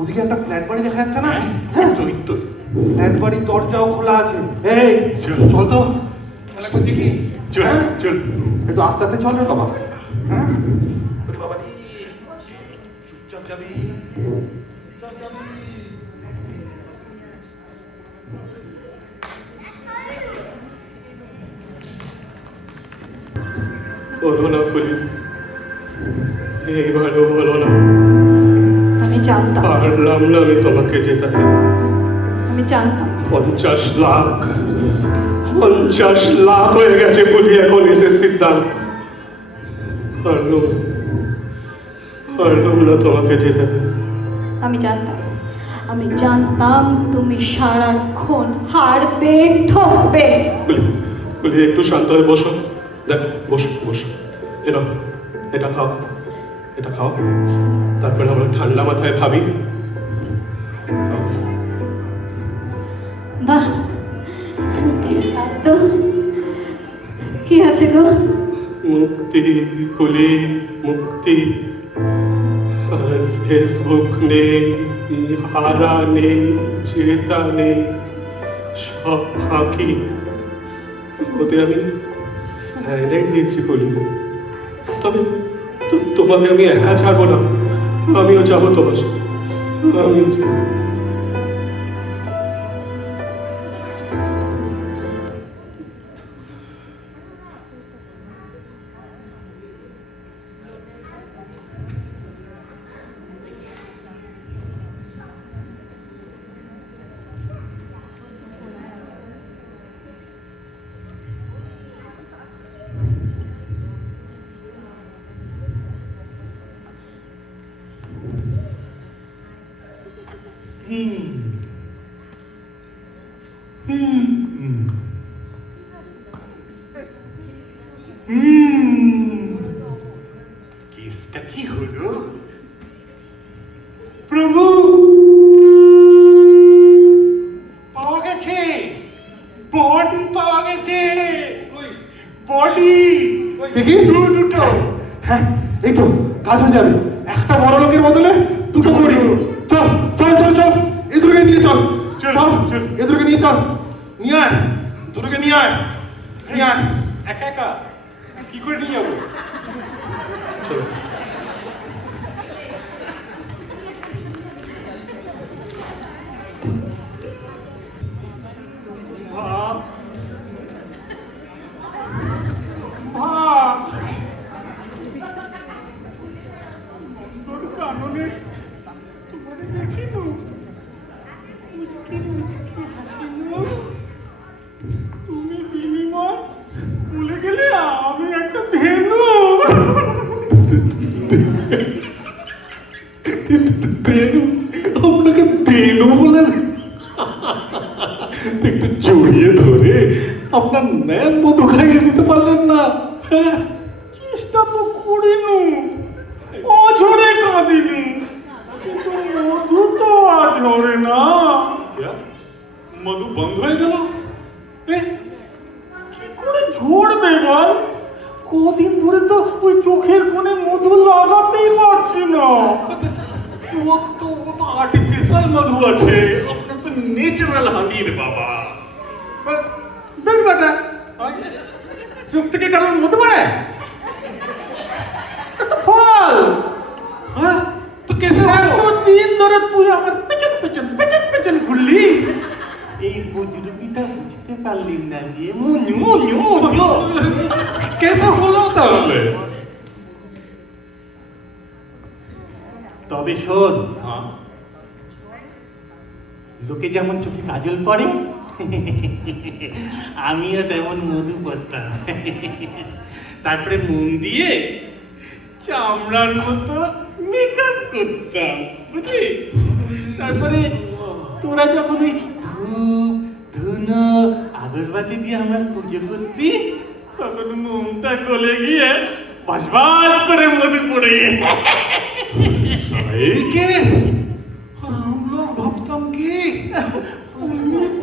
ওদিকে একটা ফ্ল্যাট বাড়ি দেখা যাচ্ছে না? হ্যাঁ তো এই তো। ফ্ল্যাট বাড়ির দরজাও খোলা আছে। এই চল তো, তাহলে একবার দেখি। চল হ্যাঁ? চল। একটু আস্তে আস্তে চল রে বাবা। হ্যাঁ, ওরে বাবা রে, চুপচাপ যাবি, চুপচাপ যাবি। বলো না বলি, এইবারও বলো না। আমি জানতাম পারলাম না আমি তোমাকে জেতাতে। আমি জানতাম 50 লাখ, 50 লাখ হয়ে গেছে বলি এখন এসএসসির দাম। পারলাম না তোমাকে জেতাতে। আমি জানতাম তুমি সারাক্ষণ হারবে ঠকবে। বলি একটু শান্ত হয়ে বসো। দেখো, বসো বসো, এটা খাও, এটা খাও, তারপরে আমরা ঠান্ডা মাথায় ভাবি। খাও। বাহ, তো কি আছে গো? মুক্তি খুলি, মুক্তি। আর ফেসবুক নেই, হারা নেই, চেতা নেই, সব ফাঁকি। ওতে আমি সাইলেন্ট দিয়েছি বলি। তবে তোমাকে আমি একা ছাড়বো না, আমিও যাবো তোমার সাথে, আমিও যাবো। কেসটা কি হলো প্রভু? পাওয়া গেছে, বডি পাওয়া গেছে। বডি দেখি দুটো। হ্যাঁ, এই তো কাজ হয়ে যাবে। একটা বড় লোকের বদলে দুটো করি। চল চল চল চল, এদেরকে নিয়ে চল। চল, চল, চল। এদেরকে নিয়ে চল। নিয়ে আয়, দুটোকে নিয়ে আয়, নিয়ে আয়। একা একা কি করে নিয়ে যাবো? চলো। ভাব ভাব তোর কাননে তোমারে দেখিল, মুচকি মুচকি হাসিল। তুমি বিনিময় ভুলে গেলে আমি একটা ধেনু। বেনু, আপনাকে বেনু বলে একটু জড়িয়ে ধরে আপনার ন্যান মধু খাইয়ে দিতে পারলেন না? চেষ্টা তো করিনু, অঝরে কাঁদিনু, কিন্তু মধু তো আর ঝরে না। মধু বন্ধ হয়ে গেল? কি করে ঝরবে বল? কদিন ধরে তো ওই চোখের কোণে মধু লাগাতেই পারছি না। ও তো আর্টিফিশিয়াল মধু আছে, আপনার তো ন্যাচারাল হানি রে বাবা। দেখ বেটা, চোখ থেকে কারণ মধু পড়ে? এটা ফল। হ্যাঁ, তো কেসে হলো? এতদিন ধরে তুই আমার পেছন পেছন পেছন পেছন ঘুরলি, এই বুজরুকিটা বুঝতে পারলি না যে মুনু মুনু মুনু। কেসে হলো তাহলে? তবে শোন, হ্যাঁ, লোকে যেমন চোখে কাজল পড়ে, আমিও তেমন মধু পড়তাম। তারপরে মন দিয়ে চামড়ার মতো মেকআপ করতাম, বুঝলি? তারপরে তোরা যখন ওই ধূপ ধুনো আগরবাতি দিয়ে আমার পুজো করতি, তখন মনটা গলে গিয়ে বাস বাস করে মধু পড়ে। এই কেস? আর আমরা ভাবতাম কি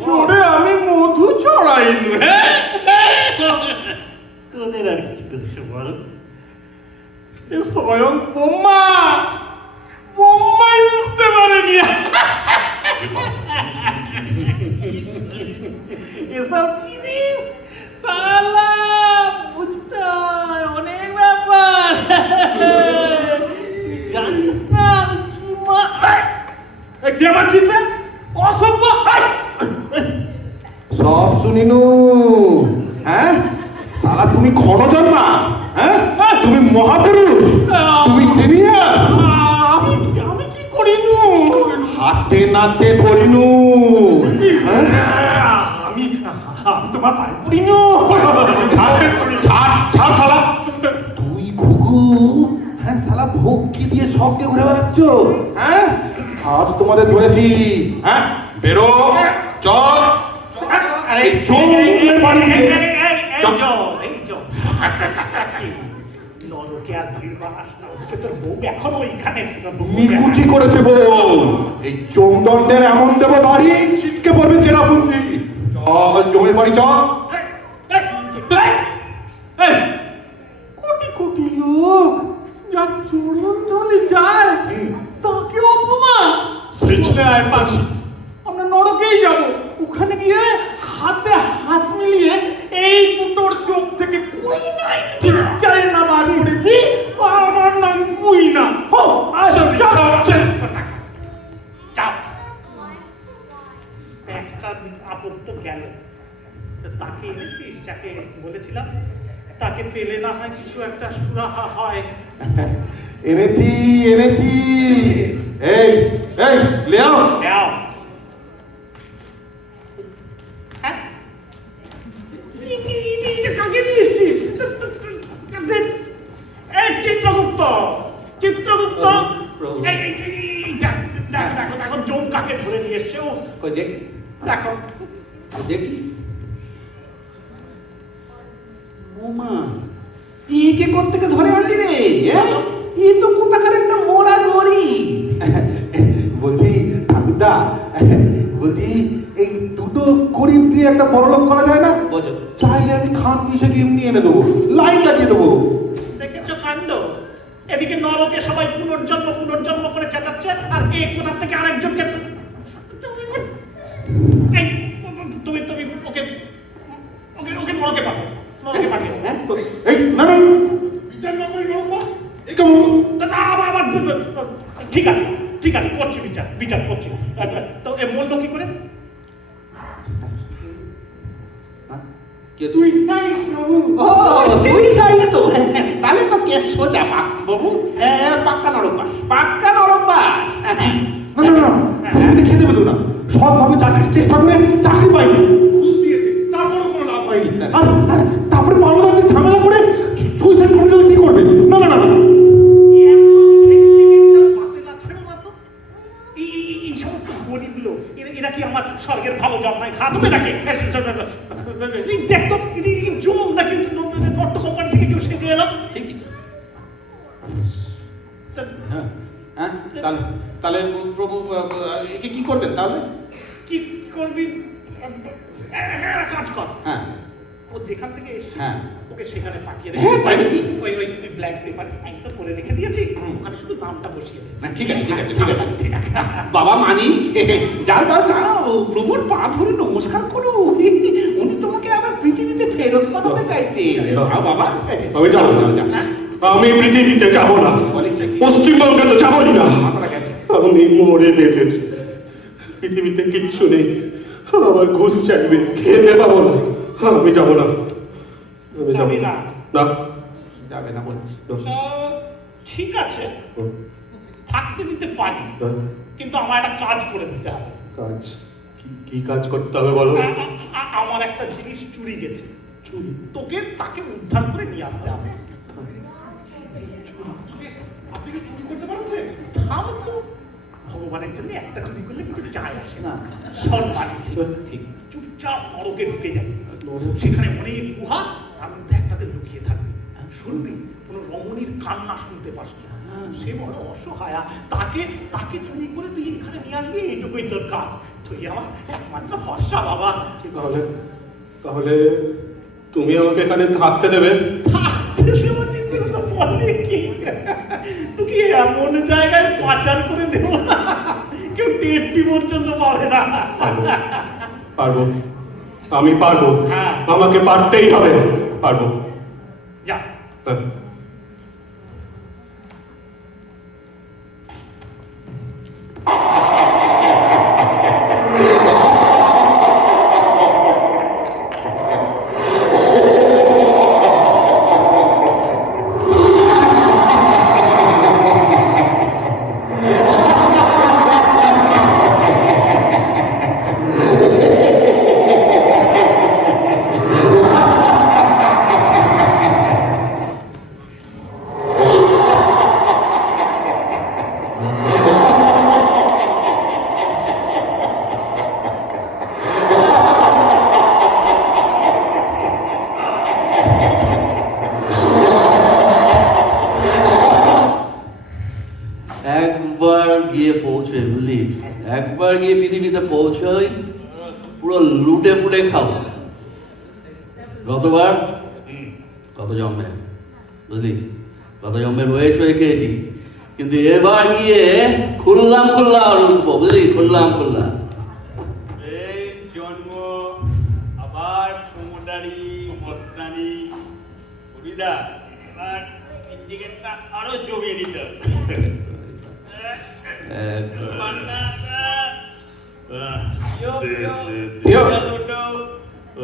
পরে আমি মধু ছড়াইনি। তোদের আর কি দোষ বল? এ স্বয়ং বোম্মাই বুঝতে পারেনি। এসব জিনিস সালা বুঝতে হয়, অনেক ব্যাপার। জানিস না আমি কি কে মারছিস? অসভ্য! সব শুনিনু। হ্যাঁ, সালা তুমি ক্ষণজন্মা, হ্যাঁ, তুমি মহাপুরুষ, তুমি জিনিয়াস। আমি কি করিনু? হাতে নাতে ধরিনু। হ্যাঁ, আমি তোমার পায়ে পড়িনু। ছাড় শালা। তুই ঘুঘু, হ্যাঁ শালা ভক্তি দিয়ে সবকে ঘুরে বেড়াচ্ছ। হ্যাঁ, আজ তোমাদের ধরেছি। হ্যাঁ, বেরো, চল। আরে জমের বাড়ি। নরকে আর ভিড় বানাস না, ওদিকে তোর বউ এখনো ওইখানে। নিকুচি করেছে বউ। এই চোমদণ্ডের এমন দেবো বাড়ি, ছিটকে পড়বে চেরাপুঞ্জি। চল জমের বাড়ি চল। কোটি কোটি লোক যার চরণ ধরে যায়, তাকে অপমান। আমরা নরকেই যাব, ওখানে গিয়ে হাতে হাত মিলিয়ে এই দুটোর চোখ থেকে কুই নাই চাই না বার করেছি, আমার নাম কুই না। একটা আপত্ত গেল, তাকে এনেছিস যাকে বলেছিলাম, তাকে পেলে না হয় কিছু একটা সুরাহা হয়। এনেছি এনেছি। এই এই লেও নাও। কাকে নিয়ে এসছিস? এই চিত্রগুপ্ত, চিত্রগুপ্ত, দেখো দেখো জম কাকে ধরে নিয়ে এসছে। ও দেখো দেখি ওমা, একে কোত্থেকে ধরে আনলি রে? এ তো কোথাকার একটা মোড়া গড়ি। বলছি ঠাকুরদা, বলছি এই দুটো গরিব দিয়ে একটা বড়লোক করা যায় না? বোঝো চাইলে আমি খান পিসেকে এমনি এনে দেবো, লাইন লাগিয়ে দেবো। দেখেছো কাণ্ড? এদিকে নরকে সবাই পুনর্জন্ম পুনর্জন্ম করে চেঁচাচ্ছে, আর এ কোথা থেকে আরেকজনকে। এই তুমি তুমি ওকে ওকে ওকে নরকে পাঠাও, নরকে পাঠিয়ে। এই না না ঠিক আছে ঠিক আছে, করছি বিচার বিচার করছি। তো এ মূল্য কি করে? তাহলে তো কেস সোজা বাবু। পাক্কা নরকবাস, পাক্কা নরকবাস। না না না, চাকরি খেতে পেতো না, সবভাবে চাকরির চেষ্টা করে চাকরি পাইনি, ঘুষ দিয়েছে, তারপরেও কোনো লাভ হয়নি। আর তারপরে মামলাতে ঝামেলা করে সুইসাইড করে গেলে কি করবে? না না না না, হ্যাঁ তাহলে তাহলে প্রভু একে কি করবেন তাহলে? কি করবি? একটা কাজ কর, হ্যাঁ ও যেখান থেকে এসছে হ্যাঁ। ওকে সেখানে পাঠিয়ে দে। হ্যাঁ, তাই নাকি? ওই ব্ল্যাক পেপারে সাইন তো করে রেখে দিয়েছি, ওখানে শুধু নামটা বসিয়ে দে। না, ঠিক আছে ঠিক আছে ঠিক আছে। ঠিক আছে। বাবা মানি, যাও যাও যাও, প্রভুর পা ধরে নমস্কার করো, উনি তোমাকে আবার পৃথিবীতে ফেরত পাঠাতে চাইছে। যাও বাবা। আমি যাবো না। হ্যাঁ? আমি পৃথিবীতে যাবো না, পশ্চিমবঙ্গে তো যাবোই না। মাথাটা গেছে। আমি মরে বেঁচেছি, পৃথিবীতে কিচ্ছু নেই, আমার ঘুষ চাইবে, খেতে পাবো না। আমি যাবো না, আমি যাবো যাবি না। না? না, যাবে না বলছি। তো ঠিক আছে, থাকতে দিতে পারি, না, কিন্তু আমার একটা কাজ করে দিতে হবে। কাজ কি কাজ করতে হবে বলো? আমার একটা জিনিস চুরি গেছে, তোকে তাকে উদ্ধার করে নিয়ে আসতে হবে। আপনি কি চুরি করতে পারছেন? থাম তো, ভগবানের জন্য একটা চুরি করলে কিছু যায় আসে না। সম্মান ঠিক, চুপচাপ নরকে ঢুকে যাবে, সেখানে অনেক গুহা, তার মধ্যে একটাতে লুকিয়ে থাকবে, শুনবি কোনো রমণীর কান্না শুনতে পাস না, সে বড় অসহায়া, তাকে তাকে চুরি করে তুই এখানে নিয়ে আসবি, এইটুকুই তোর কাজ। তুই আমার একমাত্র ভরসা বাবা। তাহলে তাহলে তুমি আমাকে এখানে থাকতে দেবে? থাকতে দেবো চিন্তা কথা বললি কি? তুই কি এমন জায়গায় পাচার করে দেব না, কেউ টেরটি পর্যন্ত পাবে না। পারবো, আমি পারবো, হ্যাঁ। আমাকে পারতেই হবে, পারবো। যা। হ্যাঁ। একবার গিয়ে পৌঁছয় বুঝলি, একবার গিয়ে পৃথিবীতে পৌঁছয় পুরো লুটে পুটে খাবো। গতবার কত জন্মে বুঝলি, কত জন্মের হয়ে শুয়ে খেয়েছি, কিন্তু এবার গিয়ে খুললাম লুটবো বুঝলি, খুললাম এই জন্ম আবার ঠোঁটারি মস্তানি হরিদা, এবার সিন্ডিকেটটা আরো জমিয়ে দিতে হবে।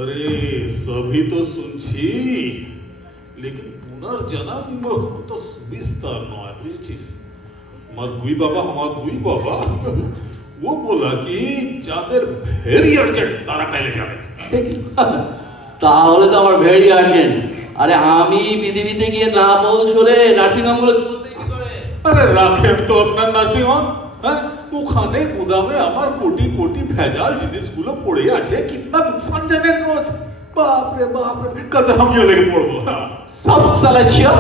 अरे सभी तो सुनছি, लेकिन पुनर्जन्म तो सुविस्तार नয় বুঝছিস। আমার দুই বাবা वो बोला कि যাদের ভেরি আর্জেন্ট তারা পেলে যাবে। সে কি? তাহলে তো আমার ভেরি আর্জেন্ট। আরে আমি পৃথিবীতে গিয়ে না পৌঁছলে নার্সিংহোম গুলো চলবে কি করে? আরে রাখেন তো আপনার নার্সিং হোম, হ্যাঁ ওখানে গুদামে আমার কোটি কোটি ভেজাল জিনিসগুলো পড়ে আছে, কিतना नुकसान জানেন রোজ। বাপ রে কাজে আমিও লেগে পড়বো। সব সালা চিও,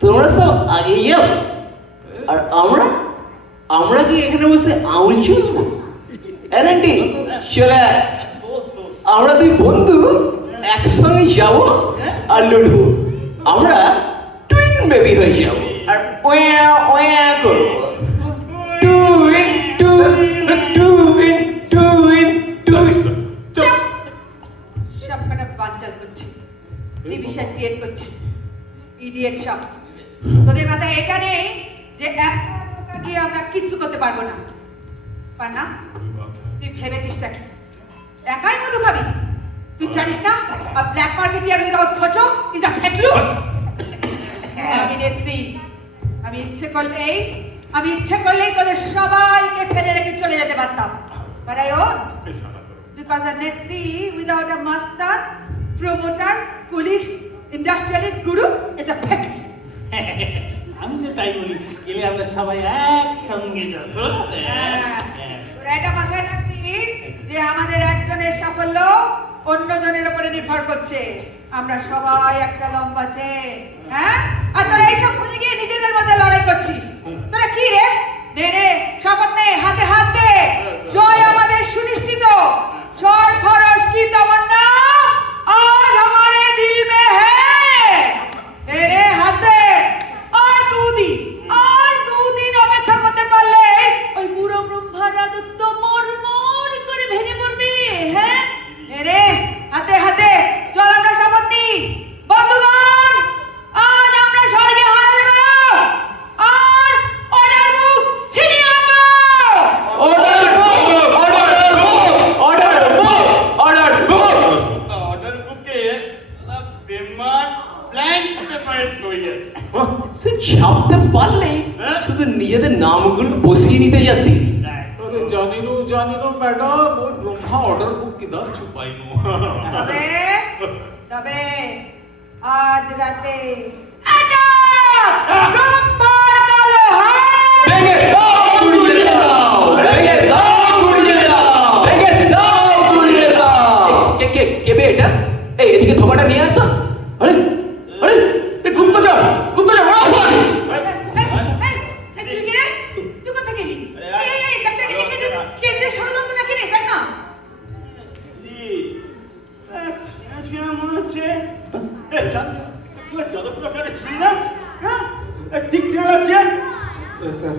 তোমরা সব আগে যাও, আর আমরা কি এখানে বসে আউল চুষবো? এরেন্টি চলে, আমরা দুই বন্ধু একসঙ্গে যাবো আর লুটবো। আমরা টুইন বেবি হয়ে যাবো আর ওয়া ওয়া করবো। টুইন সব কটা বাচ্চা করছে, ডিভিশন ক্রিয়েট করছে, ইডিয়েট সব। তোদের মাথায় এটা নেই যে একা গিয়ে আমরা কিছু করতে পারবো না, পার না? তুই ভেবেছিসটা কি একাই মধু খাবি? তুই জানিস না a black marketeer without খোঁচো is a ফেকলু। আমি নেত্রী, আমি ইচ্ছে করলেই তোদের সবাইকে ফেলে রেখে চলে যেতে পারতাম, but I won't, because a নেত্রী without a master, promoter, police, industrialist, guru is a fake। আমি তো তাই বলি, গেলে আমরা সবাই একসঙ্গে যাবো। তোরা এটা মাথায় রাখবি যে আমাদের একজনের সাফল্য অন্যজনের উপরে নির্ভর করছে। আমরা সবাই একটা লম্বা চেন, হ্যাঁ? আর তোরা এইসব ভুলে গিয়ে নিজেদের মধ্যে লড়াই করছিস। তোরা কি রে? নে নে, শপথ নে, হাতে হাত দে। জয় আমাদের সুনিশ্চিত। জয় খরচ কি তমন্না আজ हमारे दिल में है। নে নে, হাত দে। আর দুদিন অপেক্ষা করতে পারলে ওই বুড়ো ব্রহ্মার রাজত্ব মরমর করে ভেঙে পড়বে। হ্যাঁ, নে রে, হাতে হাতে চল আমরা শপথ নিই। বন্ধুগণ, আজ আমরা স্বর্গে হারা দেব আর অর্ডার বুক ছিনিয়ে আনবো। অর্ডার অর্ডার বুকে পেমেন্ট ব্ল্যাঙ্ক পেপারস হয়ে সে ছাপতে পারলে শুধু নিজেদের নামগুলো বসিয়ে নিতে যা দেরি। अरे जानी लो मैडम वो ब्रह्मा ऑर्डर बुक किधर छुपाई नो তবে তবে আজ রাতে অ্যাটাক ব্রহ্মার কালো হাত। ভেঙে দাও, গুড়িয়ে দাও, ভেঙে দাও, গুড়িয়ে দাও, ভেঙে দাও, গুড়িয়ে দাও। কে বে এটা? এই এদিকে থোপাটা নিয়ে আয় তো। আরে আরে, এই গুপ্তচর ওরা আসলে। তুই কি রে? তুই কোথা গেলি? এই দেখতে গেলি কেন্দ্রের ষড়যন্ত্র নাকি রে? দেখ না। মনে হচ্ছে যতগুলো ফ্ল্যাটে ছিলি না, হ্যাঁ ঠিক ঠিক লাগছে। স্যার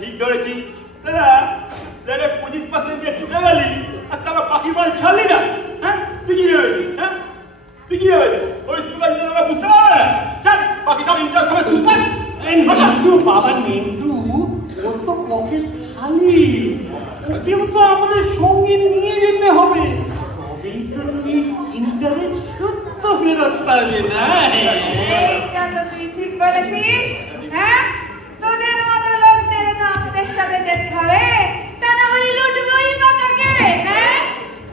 ঠিক ধরেছি দাদা। 25% ঢুকে গেলি আর তারপর বাকি মাল ছাড়লি না। হ্যাঁ তুই কি হবে? হ্যাঁ তুই কি হবে? ওই স্টুডেন্ট আমরা বুঝতে পারবো না। চল বাকি সব ইন্টারেস্ট হবে তুই পাই। বাবা নেন্টু, ওর তো পকেট খালি, ওকেও তো আমাদের সঙ্গে নিয়ে যেতে হবে, তবেই তো তুমি ইন্টারেস্ট সত্য ফেরত পাবে না। এইটা তো তুই ঠিক বলেছিস। হ্যাঁ, তোদের মতো লোকদের তো আমাদের সাথে যেতে হবে, তা না হলে লুটবই বা কাকে? হ্যাঁ,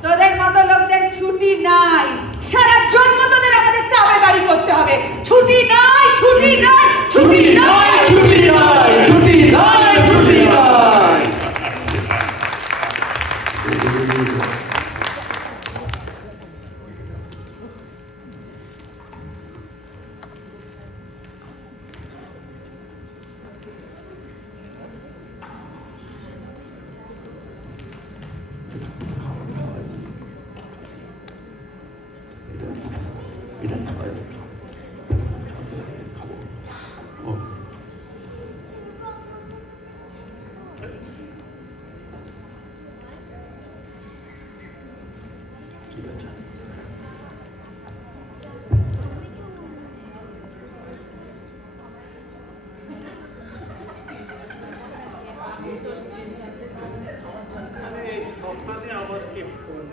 তোদের মতো লোকদের ছুটি নাই, সারা জন্ম তোদের আমাদের তাবেদারি করতে হবে। ছুটি নাই, ছুটি নাই, ছুটি নাই, ছুটি নাই, ছুটি নাই, ছুটি নাই। সকালে আবার কে ফোন?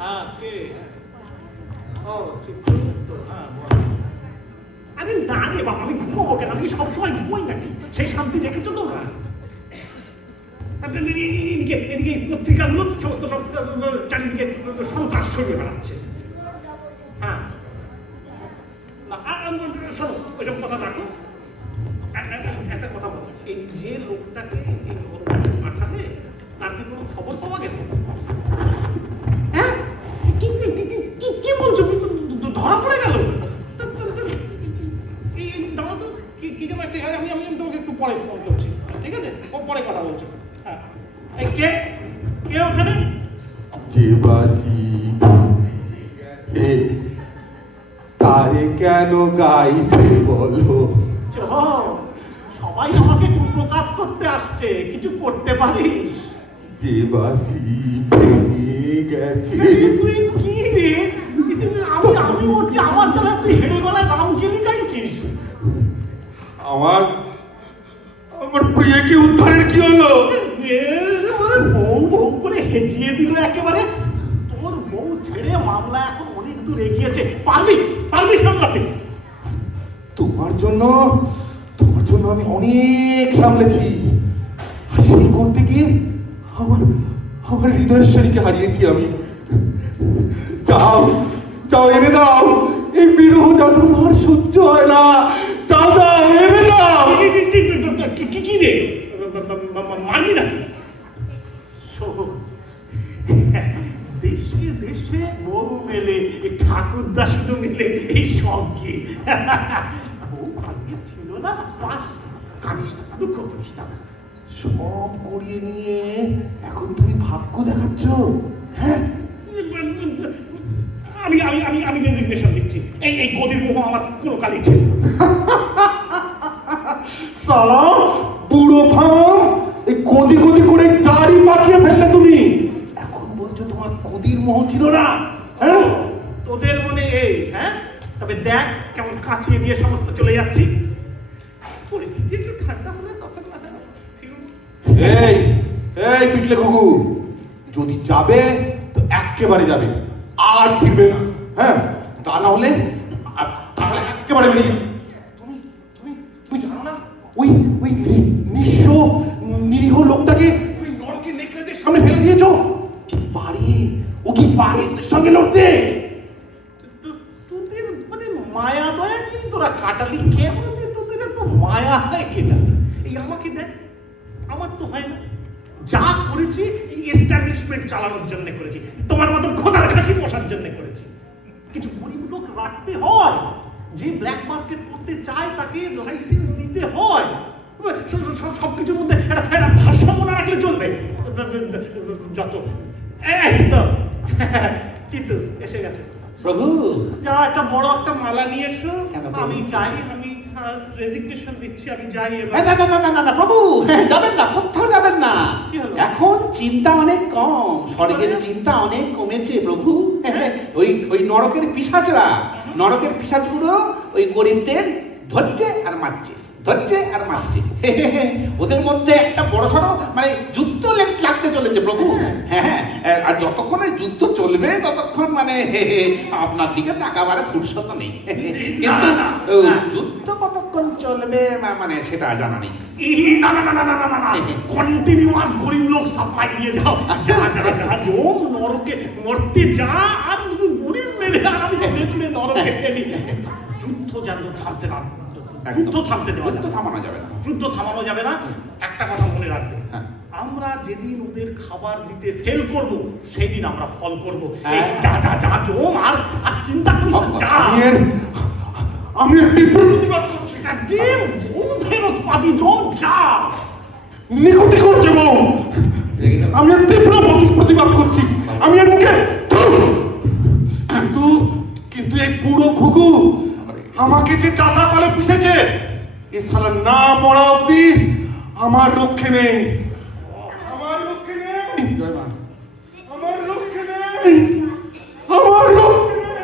হ্যাঁ কে? ও ঠিক তো, হ্যাঁ বল। আরে না রে বাবা, আমি ঘুমোবো কেন? আমি সবসময় ঘুমোই নাকি? সেই শান্তি রেখেছো তো না? এদিকে এদিকে পত্রিকাগুলো সমস্ত সব চারিদিকে সন্ত্রাস ছড়িয়ে বেড়াচ্ছে। হ্যাঁ না, শোনো ওইসব কথা রাখো। একটা কথা বলো, এই যে লোকটাকে পাঠালে তার কি কোনো খবর পাওয়া গেল? হ্যাঁ কি বলছো? ধরা পড়ে গেল? এই দাঁড়াও তো, কি যেন একটা, আমি তোমাকে একটু পরে ফোন করছি, ঠিক আছে? পরে কথা বলছি। হ্যাঁ, এই কে ওখানে? যে বাসি হে তারে কেন গাইতে বলো? সবাই আমাকে কুপ্রকাশ করতে আসছে, কিছু করতে পারিস? যে বাসি ভেঙে গেছে। তুই কি রে? আমি বলছি আমার জ্বালায় তুই হেঁটে গলায় রাম গেলি গাইছিস? আমার প্রিয়কে উদ্ধারের কি হলো? বউ করে হেজিয়ে দিল একেবারে। তোর বউ ছেড়ে মামলা এখন অনেক দূর এগিয়েছে, পারবি সামলাতে? তোমার জন্য আমি অনেক সামলেছি, আর সেই করতে গিয়ে আমার হৃদয়েশ্বরীকে হারিয়েছি আমি। যাও এনে দাও, এই বিরহ যন্ত্রণার সহ্য হয় না। যাও এনে দাও। কি রে, মারবি না? দেশে দেশে বউ মেলে, ঠাকুরদা শুধু মিলে এই সব কি ও ভাগ্যে ছিল না পাস কাঁদিস না, দুঃখ করিস না। সব করিয়ে নিয়ে এখন তুমি ভাগ্য দেখাচ্ছ, হ্যাঁ? আমি আমি আমি আমি রেজিগনেশন দিচ্ছি। এই গদির মোহ আমার কোনো কালই ছিল না। সালা বুড়ো ভাম, এই গদি গদি করে দাড়ি পাকিয়ে ফেললে তুমি। এখন বলছো তোমার গদির মোহ ছিল না, হ্যাঁ? তোদের মনে এই, হ্যাঁ? তবে দেখ কেমন কাঁচিয়ে দিয়ে সমস্ত চলে যাচ্ছি। পরিস্থিতি একটু ঠান্ডা হলে তখন এই এই পিটলে ঘুঘু, যদি যাবে তো একেবারে যাবে, আর ফিরবে না, হ্যাঁ? তা না হলে তাহলে একেবারে বেরিয়ে যাবে। তুমি তুমি তুমি জানো না ওই ওই নিঃস্ব নিরীহ লোকটাকে তুমি নরকে নেকড়েদের সামনে ফেলে দিয়েছো? কি পারে ও, কি পারে ওদের সঙ্গে লড়তে? তোদের মানে মায়া দয়া নেই, তোরা কাটালি কেন যে তোদের এত মায়া হয় কে জানে। এই আমাকে দেখ, আমার তো হয় না। যা করেছি এই এস্টাবলিশমেন্ট চালানোর জন্য করেছি, তোমার মতন খোদার খাসি পোষার জন্য করেছি। কিছু গরিব লোক রাখতে হয়, যে ব্ল্যাক মার্কেট করতে চায় তাকে লাইসেন্স দিতে হয়। সবকিছুর মধ্যে একটা ভারসাম্য না রাখলে চলবে। যত এই তো চিতু এসে গেছে। প্রভু, যা একটা বড় একটা মালা নিয়ে এসো। কেন প্রভু? আমি যাই, আমি রেজিগনেশন দিচ্ছি, আমি যাই এবার। না না না না না না প্রভু, যাবেন না, কোথাও যাবেন না। কি হলো? এখন চিন্তা অনেক কম, স্বর্গের চিন্তা অনেক কমেছে প্রভু। ওই ওই নরকের পিশাচরা, নরকের পিশাচগুলো ওই গরিবদের ধরছে আর মারছে, ধরছে আর মারছে। ওদের মধ্যে একটা বড় সড়ো মানে যুদ্ধ লাগতে চলেছে প্রভু। হ্যাঁ হ্যাঁ, আর যতক্ষণ এই যুদ্ধ চলবে ততক্ষণ মানে আপনার দিকে তাকাবার ফুরসত নেই। কিন্তু যুদ্ধ কতক্ষণ চলবে মানে সেটা জানা নেই। না না না না না না না না, কন্টিনিউয়াস গরিব লোক সাপ্লাই দিয়ে যাও। যা যা যা জম নরকে মরতে যা, আর গরিব মেরে আর আমি চলে চলে নরকে ফেলি। যুদ্ধ যেন থামতে না, যুদ্ধ থামতে দেওয়া যাবে না। থামানো যাবে না, যুদ্ধ থামানো যাবে না। একটা কথা মনে রাখবে, আমরা যেদিন ওদের খাবার দিতে ফেল করব সেই দিন আমরা ফল করব। এই যা যা যা জম, আর আর চিন্তা করিস না, যা। আমি এর তীব্র প্রতিবাদ করছি। যে ও ফেরত পাবি, জম যা। নিকুতি করছে বউ, আমি এর তীব্র প্রতিবাদ করছি। আমি এর মুখে কিন্তু কিন্তু এই পুরো ঘুঘু আমাকে যে চাতা কলে পিষেছে, এ শালা না মরা অব্দি আমার রক্ষে নেই, আমার রক্ষে নেই, আমার রক্ষে নেই, আমার রক্ষে নেই।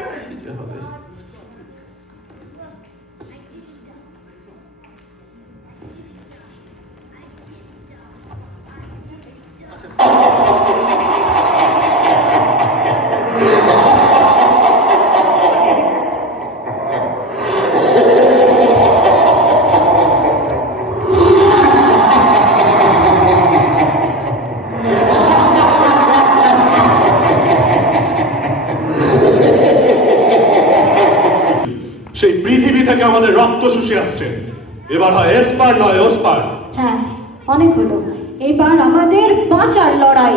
সেই পৃথিবী থেকে আমাদের রক্ত শুষে আসছে। এবার হয় এসপার নয় ওসপার। হ্যাঁ, অনেক হলো, এবার আমাদের বাঁচার লড়াই।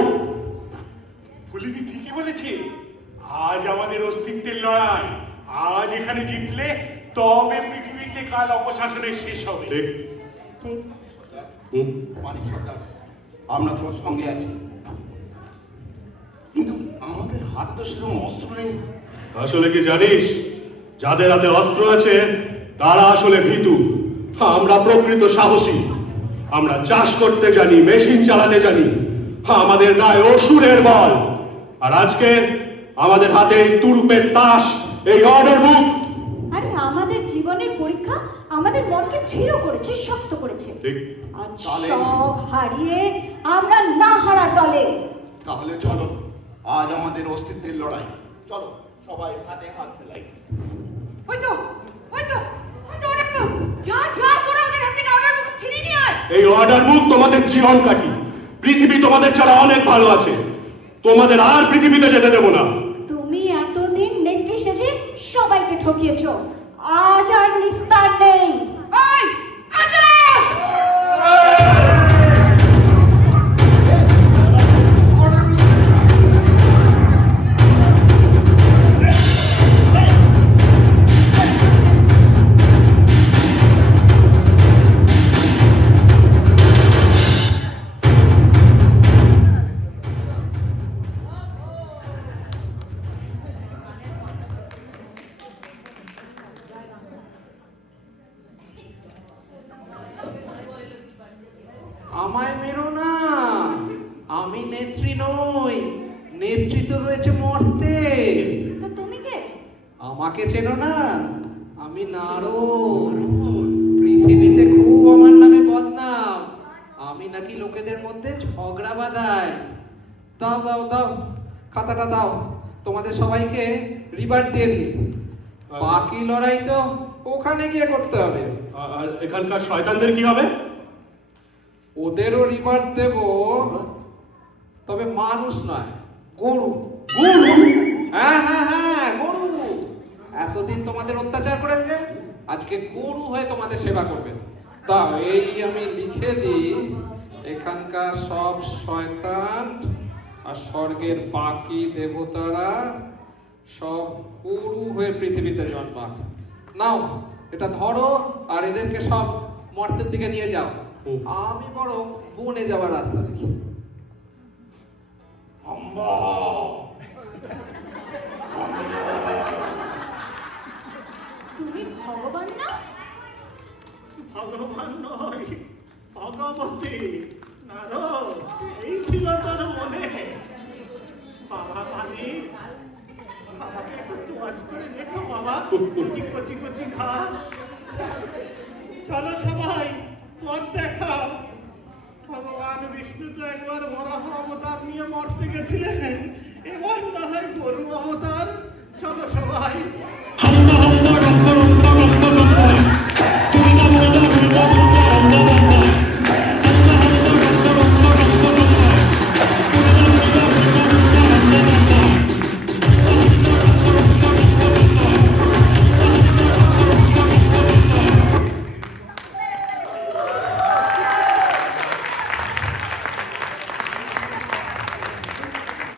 ফুলিদি ঠিকই বলেছে, আজ আমাদের অস্তিত্বের লড়াই। আজ এখানে জিতলে তবে পৃথিবীতে কাল অপশাসনের শেষ হবে। ঠিক। ঠিক। মানিক সর্দার, আমরা তোমার সঙ্গে আছি, কিন্তু আমাদের হাতে তো সেরকম অস্ত্র নেই। আসলে কি জানিস, যাদের হাতে অস্ত্র আছে তারা আসলে ভীতু, আমরা প্রকৃত সাহসী। আমরা চাষ করতে জানি, মেশিন চালাতে জানি, আমাদের গায়ে অসুরের বল। আর আজকে আমাদের হাতে এই তুরুপের তাস, এই অর্ডার বুক। আরে আমাদের জীবনের পরীক্ষা আমাদের মনকে দৃঢ় করেছে, শক্ত করেছে। ঠিক। আজ সব হারিয়ে আমরা না হারার দলে। তাহলে চলো, আজ আমাদের অস্তিত্বের লড়াই। চলো সবাই হাতে হাত মেলাই। ওই তো ওই তো ওই তো অনেক লোক। যা যা, তোরা ওদের হাত থেকে অর্ডার বুক ছিনিয়ে নিয়ে আয়। এই অর্ডার বুক তোমাদের জীবন কাটি। পৃথিবী তোমাদের ছাড়া অনেক ভালো আছে, তোমাদের আর পৃথিবীতে যেতে দেবো না। তুমি এতদিন নেত্রী সেজে সবাইকে ঠকিয়েছো, আজ আর নিস্তার নেই। ওই আটক! আমায় মেরো না, আমি নেত্রী নই, নেতৃত্ব রয়েছে মর্তে। তো তুমি কে? আমাকে চেনো না? আমি নারদ, পৃথিবীতে খুব আমার নামে বদনাম। আমি নাকি লোকেদের মধ্যে ঝগড়া বাঁধাই। দাও দাও দাও, খাতাটা দাও, তোমাদের সবাইকে রিবার্ট দিয়ে দিই। বাকি লড়াই তো ওখানে গিয়ে করতে হবে। আর এখানকার শয়তানদের কি হবে? ওদেরও রিবার্ট দেব, তবে মানুষ নয়, গরু। গরু? হ্যাঁ হ্যাঁ হ্যাঁ, গরু। এতদিন তোমাদের অত্যাচার করেছে, আজকে গরু হয়ে তোমাদের সেবা করবে। দাও, এই আমি লিখে দিই, এখানকার সব শয়তান আর স্বর্গের বাকি দেবতারা সব গরু হয়ে পৃথিবীতে জন্মাক। নাও, এটা ধরো আর এদেরকে সব মর্তের দিকে নিয়ে যাও। আমি বড় বনে যাওয়ার রাস্তা দেখি। তুমি ভগবান না? ভগবান নয়, ভগবতী। নারদ, এই ছিল তোর মনে। বাবা মানে বাবাকে একটু তোয়াজ করে দেখো বাবা, কচি কচি কচি ঘাস। চলো সবাই পথ দেখাও। ভগবান বিষ্ণু তো একবার বরাহ অবতার নিয়ে মরতে গেছিলেন, এবার না হয় গরু অবতার। চলো সবাই।